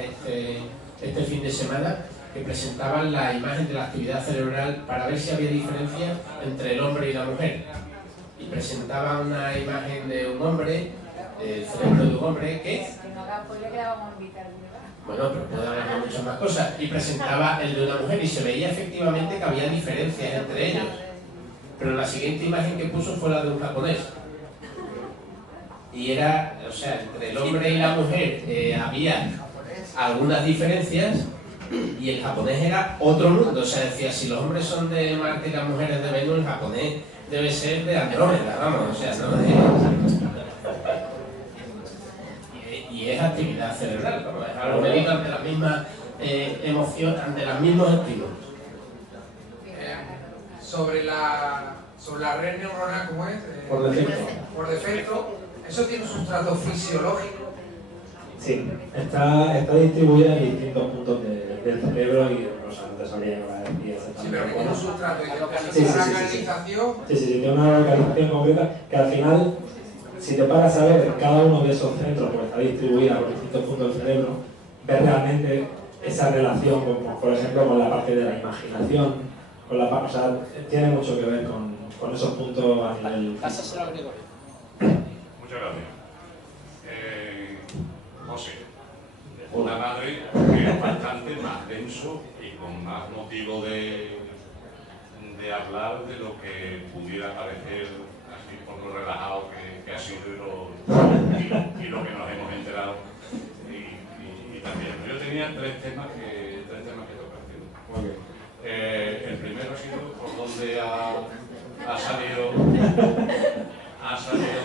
este fin de semana, que presentaban la imagen de la actividad cerebral para ver si había diferencia entre el hombre y la mujer. Y presentaban una imagen de un hombre, el cerebro de un hombre que... Bueno, pero puede haber de muchas más cosas. Y presentaba el de una mujer y se veía efectivamente que había diferencias entre ellos. Pero la siguiente imagen que puso fue la de un japonés. Y era, o sea, entre el hombre y la mujer había algunas diferencias y el japonés era otro mundo. O sea, decía, si los hombres son de Marte y las mujeres de Venus, el japonés debe ser de Andrómeda, vamos, o sea, no de... Y es actividad cerebral, vamos, es algo medido ante las mismas emociones, ante los mismos estímulos. Sobre la red neuronal, ¿cómo es? Por defecto. Por defecto, ¿eso tiene un sustrato fisiológico? Sí, está distribuida en distintos puntos del cerebro y no te sabría decir exactamente. Sí, pero que tiene un sustrato y Sí, una canalización. Sí, tiene una localización concreta que al final, si te paras a ver cada uno de esos centros, porque está distribuida por distintos puntos del cerebro, ves realmente esa relación, por ejemplo, con la parte de la imaginación, o sea, tiene mucho que ver con esos puntos a nivel... Pásaselo a Gregorio. Muchas gracias. José, una madre que es bastante más denso y con más motivo de hablar de lo que pudiera parecer así fin, por lo relajado que ha sido y lo que nos hemos enterado. Y también, yo tenía tres temas que tocar. Okay. El primero ha sido por donde ha salido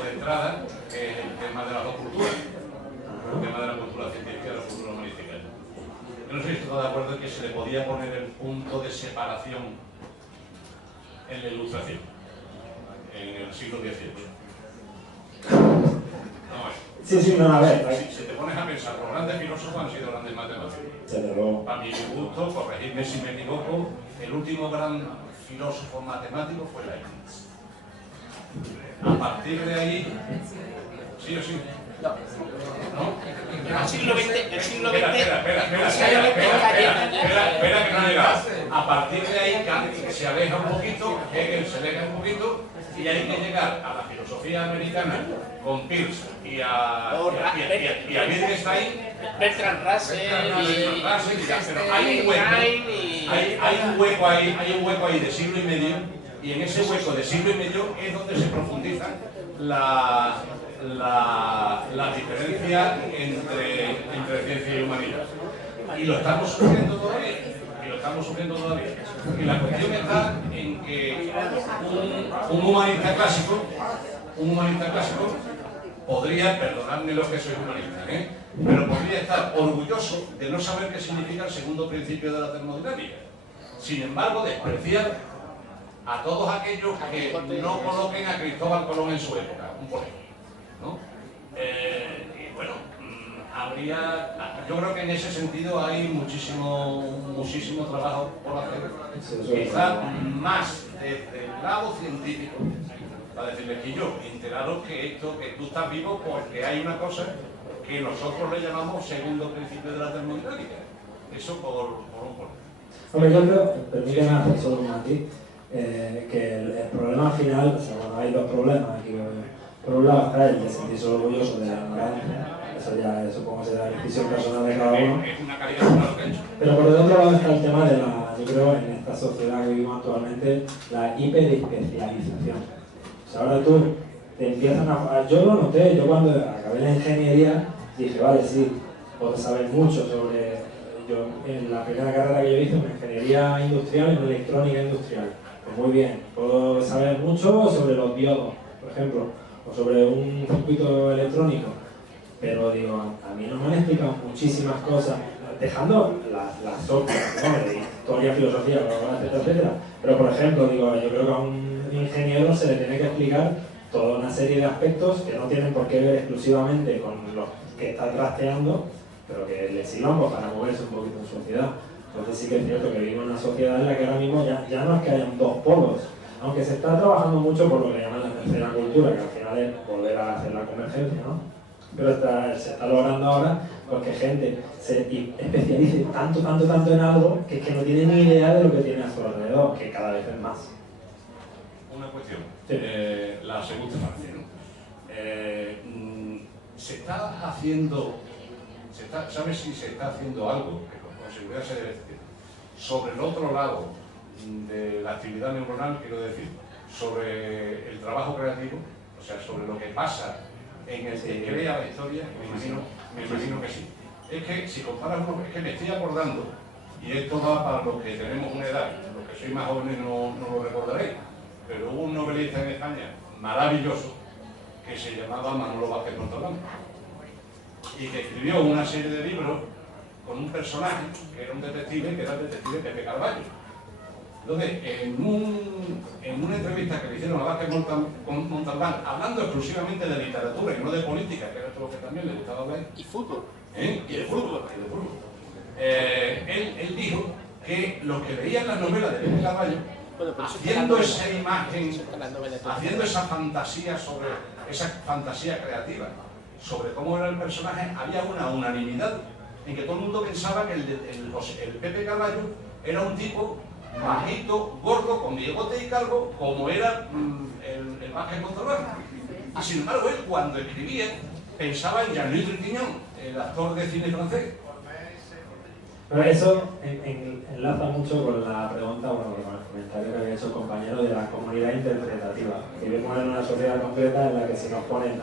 de entrada, que es el tema de las dos culturas, el tema de la cultura científica y la cultura humanística. Yo no sé si estoy de acuerdo en que se le podía poner el punto de separación en la Ilustración, en el siglo XVII. Sí, no, a ver. Si te pones a pensar, los grandes filósofos han sido grandes matemáticos. Para mi gusto, corregidme si me equivoco, el último gran filósofo matemático fue Leibniz. A partir de ahí, ¿sí o sí? No. El siglo XX. Espera, que no ha llegado. A partir de ahí, Kant se aleja un poquito, Hegel se aleja un poquito, y hay que llegar a la filosofía americana con Peirce y a Wittgenstein, Bertrand Russell, pero hay un hueco ahí de siglo y medio, y en ese hueco de siglo y medio es donde se profundiza la diferencia entre ciencia y humanidad. Y lo estamos sufriendo todavía. Y la cuestión está en que un humanista clásico podría, perdonadme los que sois humanistas, pero podría estar orgulloso de no saber qué significa el segundo principio de la termodinámica. Sin embargo, despreciar a todos aquellos que no coloquen a Cristóbal Colón en su época, por ejemplo, ¿no? Y bueno, yo creo que en ese sentido hay muchísimo trabajo por hacer, quizá más desde el lado científico, para decirles que yo, enteraros que tú estás vivo porque hay una cosa que nosotros le llamamos segundo principio de la termodinámica. Eso por un punto. Hombre, yo creo, permíteme hacer solo un matiz, que el problema final, o sea, bueno, hay dos problemas aquí. Por un lado está el de sentirse orgulloso de la ignorancia, eso ya supongo que será la decisión personal de cada uno. Es una calidad de lo que he hecho. Pero por el otro lado está el tema de yo creo, en esta sociedad que vivimos actualmente, la hiperespecialización. O sea, ahora tú te empiezan yo lo noté, yo cuando acabé la ingeniería dije, vale, sí, puedo saber mucho sobre... Yo en la primera carrera que yo hice, en ingeniería industrial, en electrónica industrial. Pues muy bien, puedo saber mucho sobre los diodos, por ejemplo, o sobre un circuito electrónico. Pero digo, a mí no me han explicado muchísimas cosas, dejando las obvias, ¿no? De historia, filosofía, etcétera. Pero por ejemplo, digo, yo creo que a un ingeniero se le tiene que explicar toda una serie de aspectos que no tienen por qué ver exclusivamente con los que está trasteando, pero que le sirvan pues, para moverse un poquito en sociedad. Entonces sí que es cierto que vivimos en una sociedad en la que ahora mismo ya no es que hayan dos polos, aunque se está trabajando mucho por lo que llaman la tercera cultura, que al final es volver a hacer la convergencia, ¿no? Pero se está logrando ahora porque gente se especialice tanto en algo que es que no tiene ni idea de lo que tiene a su alrededor, que cada vez es más. Una cuestión, sí. La segunda parte, ¿no? Se está haciendo, ¿sabes si se está haciendo algo, que con seguridad se debe decir, sobre el otro lado de la actividad neuronal, quiero decir, sobre el trabajo creativo, o sea, sobre lo que pasa en el que crea la historia? Me imagino que sí. Es que si comparas, es que me estoy acordando, y esto va para los que tenemos una edad, los que sois más jóvenes no lo recordaréis, pero hubo un novelista en España maravilloso que se llamaba Manolo Vázquez Montalbán y que escribió una serie de libros con un personaje que era un detective, que era el detective Pepe Carballo. Entonces, en una entrevista que le hicieron a Vázquez Montalbán, hablando exclusivamente de literatura y no de política, que era todo lo que también le gustaba ver, y fútbol. Y de fútbol. Él dijo que los que leían las novelas de Pepe Carballo, haciendo esa imagen, haciendo esa fantasía creativa, sobre cómo era el personaje, había una unanimidad en que todo el mundo pensaba que el Pepe Carballo era un tipo bajito, gordo, con bigote y calvo, como era el Vázquez Montalbán. Y sin embargo, él cuando escribía pensaba en Jean-Louis Trintignant, el actor de cine francés. Pero eso enlaza mucho con la pregunta, bueno, comentario que había hecho el compañero de la comunidad interpretativa. Vivimos en una sociedad concreta en la que si nos ponen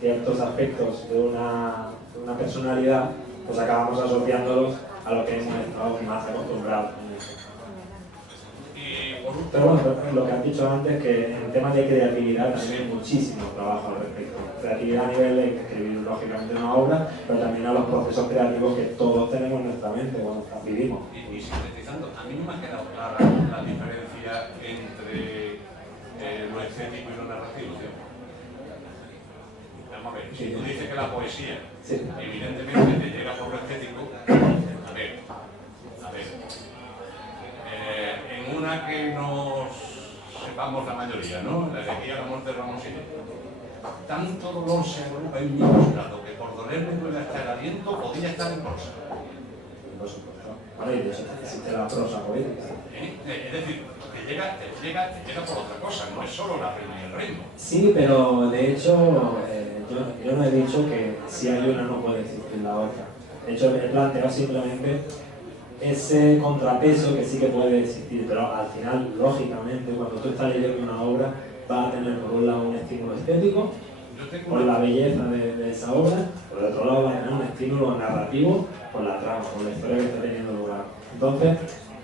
ciertos aspectos de una personalidad, pues acabamos asociándolos a lo que hemos estado más acostumbrados. Pero bueno, lo que has dicho antes, que en temas de creatividad también hay muchísimo trabajo al respecto. Creatividad a nivel de escribir lógicamente una obra, pero también a los procesos creativos que todos tenemos en nuestra mente cuando vivimos. Y sintetizando, a mí no me ha quedado clara la diferencia entre lo estético y lo narrativo, ¿sí? Vamos a ver, si tú dices que la poesía evidentemente te llega por lo estético, a ver, en una que nos sepamos la mayoría, ¿no? La elegía La muerte de Ramoncillo. Tanto dolor se agrupa en mi buscado que por dolerme duele hasta el aliento podía estar en prosa. Por supuesto. Bueno, y de hecho existe la prosa poética. Es decir, te llega por otra cosa, no es solo la rima y el ritmo. Sí, pero de hecho yo no he dicho que si hay una no puede existir la otra. De hecho he planteado simplemente ese contrapeso que sí que puede existir, pero al final, lógicamente, cuando tú estás leyendo una obra, vas a tener por un lado un estímulo estético, por la belleza de esa obra, por el otro lado vas a tener un estímulo narrativo, por la trama, por la historia que está teniendo lugar. Entonces,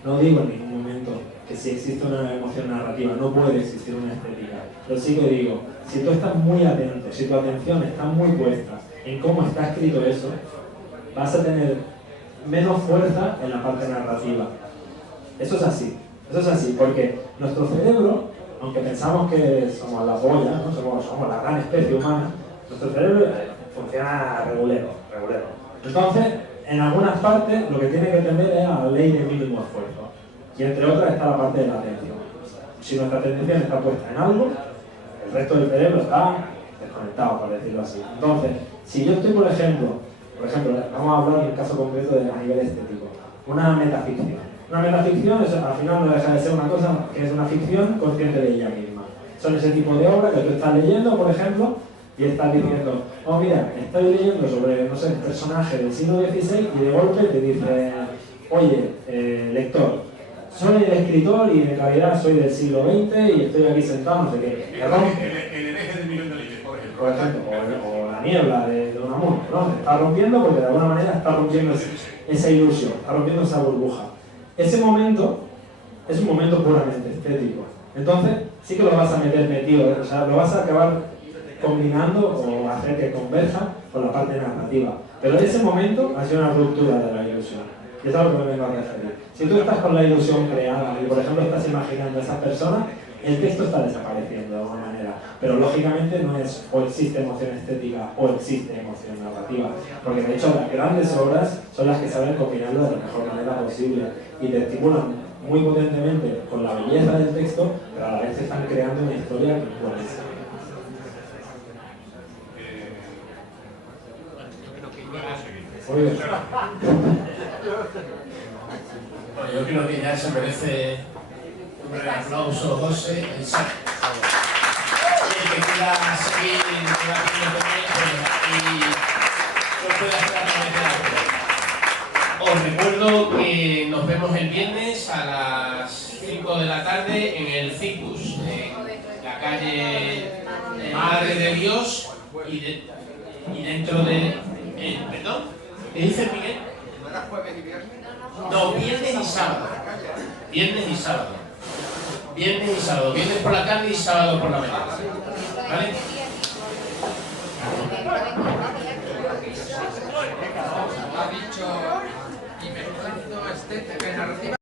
no digo en ningún momento que si existe una emoción narrativa, no puede existir una estética, pero sí que digo, si tú estás muy atento, si tu atención está muy puesta en cómo está escrito eso, vas a tener menos fuerza en la parte narrativa. Eso es así, porque nuestro cerebro, aunque pensamos que somos la polla, ¿no? somos la gran especie humana, nuestro cerebro funciona regulero. Entonces, en algunas partes lo que tiene que tender es a la ley de mínimo esfuerzo, y entre otras está la parte de la atención. Si nuestra atención está puesta en algo, el resto del cerebro está desconectado, por decirlo así. Entonces, si yo estoy, por ejemplo, vamos a hablar del caso concreto a nivel estético, una metaficción. Una metaficción al final no deja de ser una cosa que es una ficción consciente de ella misma. Son ese tipo de obras que tú estás leyendo, por ejemplo, y estás diciendo, oh mira, estoy leyendo sobre, no sé, un personaje del siglo XVI y de golpe te dice, oye, lector, soy el escritor y en realidad soy del siglo XX y estoy aquí sentado, no sé qué. El hereje del millón de libros, por ejemplo. O la niebla de Unamuno, ¿no? Se está rompiendo porque de alguna manera está rompiendo esa ilusión, está rompiendo esa burbuja. Ese momento es un momento puramente estético. Entonces, sí que lo vas a meter metido, o sea, lo vas a acabar combinando o hacer que converja con la parte narrativa. Pero en ese momento ha sido una ruptura de la ilusión. Y eso es a lo que me vengo a referir. Si tú estás con la ilusión creada y, por ejemplo, estás imaginando a esa persona, el texto está desapareciendo de alguna manera. Pero lógicamente no es o existe emoción estética o existe emoción narrativa. Porque de hecho las grandes obras son las que saben combinarlo de la mejor manera posible y te estimulan muy potentemente con la belleza del texto, pero a la vez te están creando una historia que puedes. Muy bien. Bueno, yo creo que ya se merece un gran aplauso, José, el saco. Y el que quiera seguir debatiendo con él, pues aquí lo puede hacer a través de la web. Os recuerdo que nos vemos el viernes a las 5 de la tarde en el Cicus, en la calle Madre de Dios y dentro de... ¿Perdón? ¿Qué dice Miguel? ¿No era jueves y viernes? No, viernes y sábado. Viernes y sábado. Viernes y sábado. Viernes por la tarde y sábado por la mañana. ¿Vale? Ha dicho, y mezclando estética y narrativa.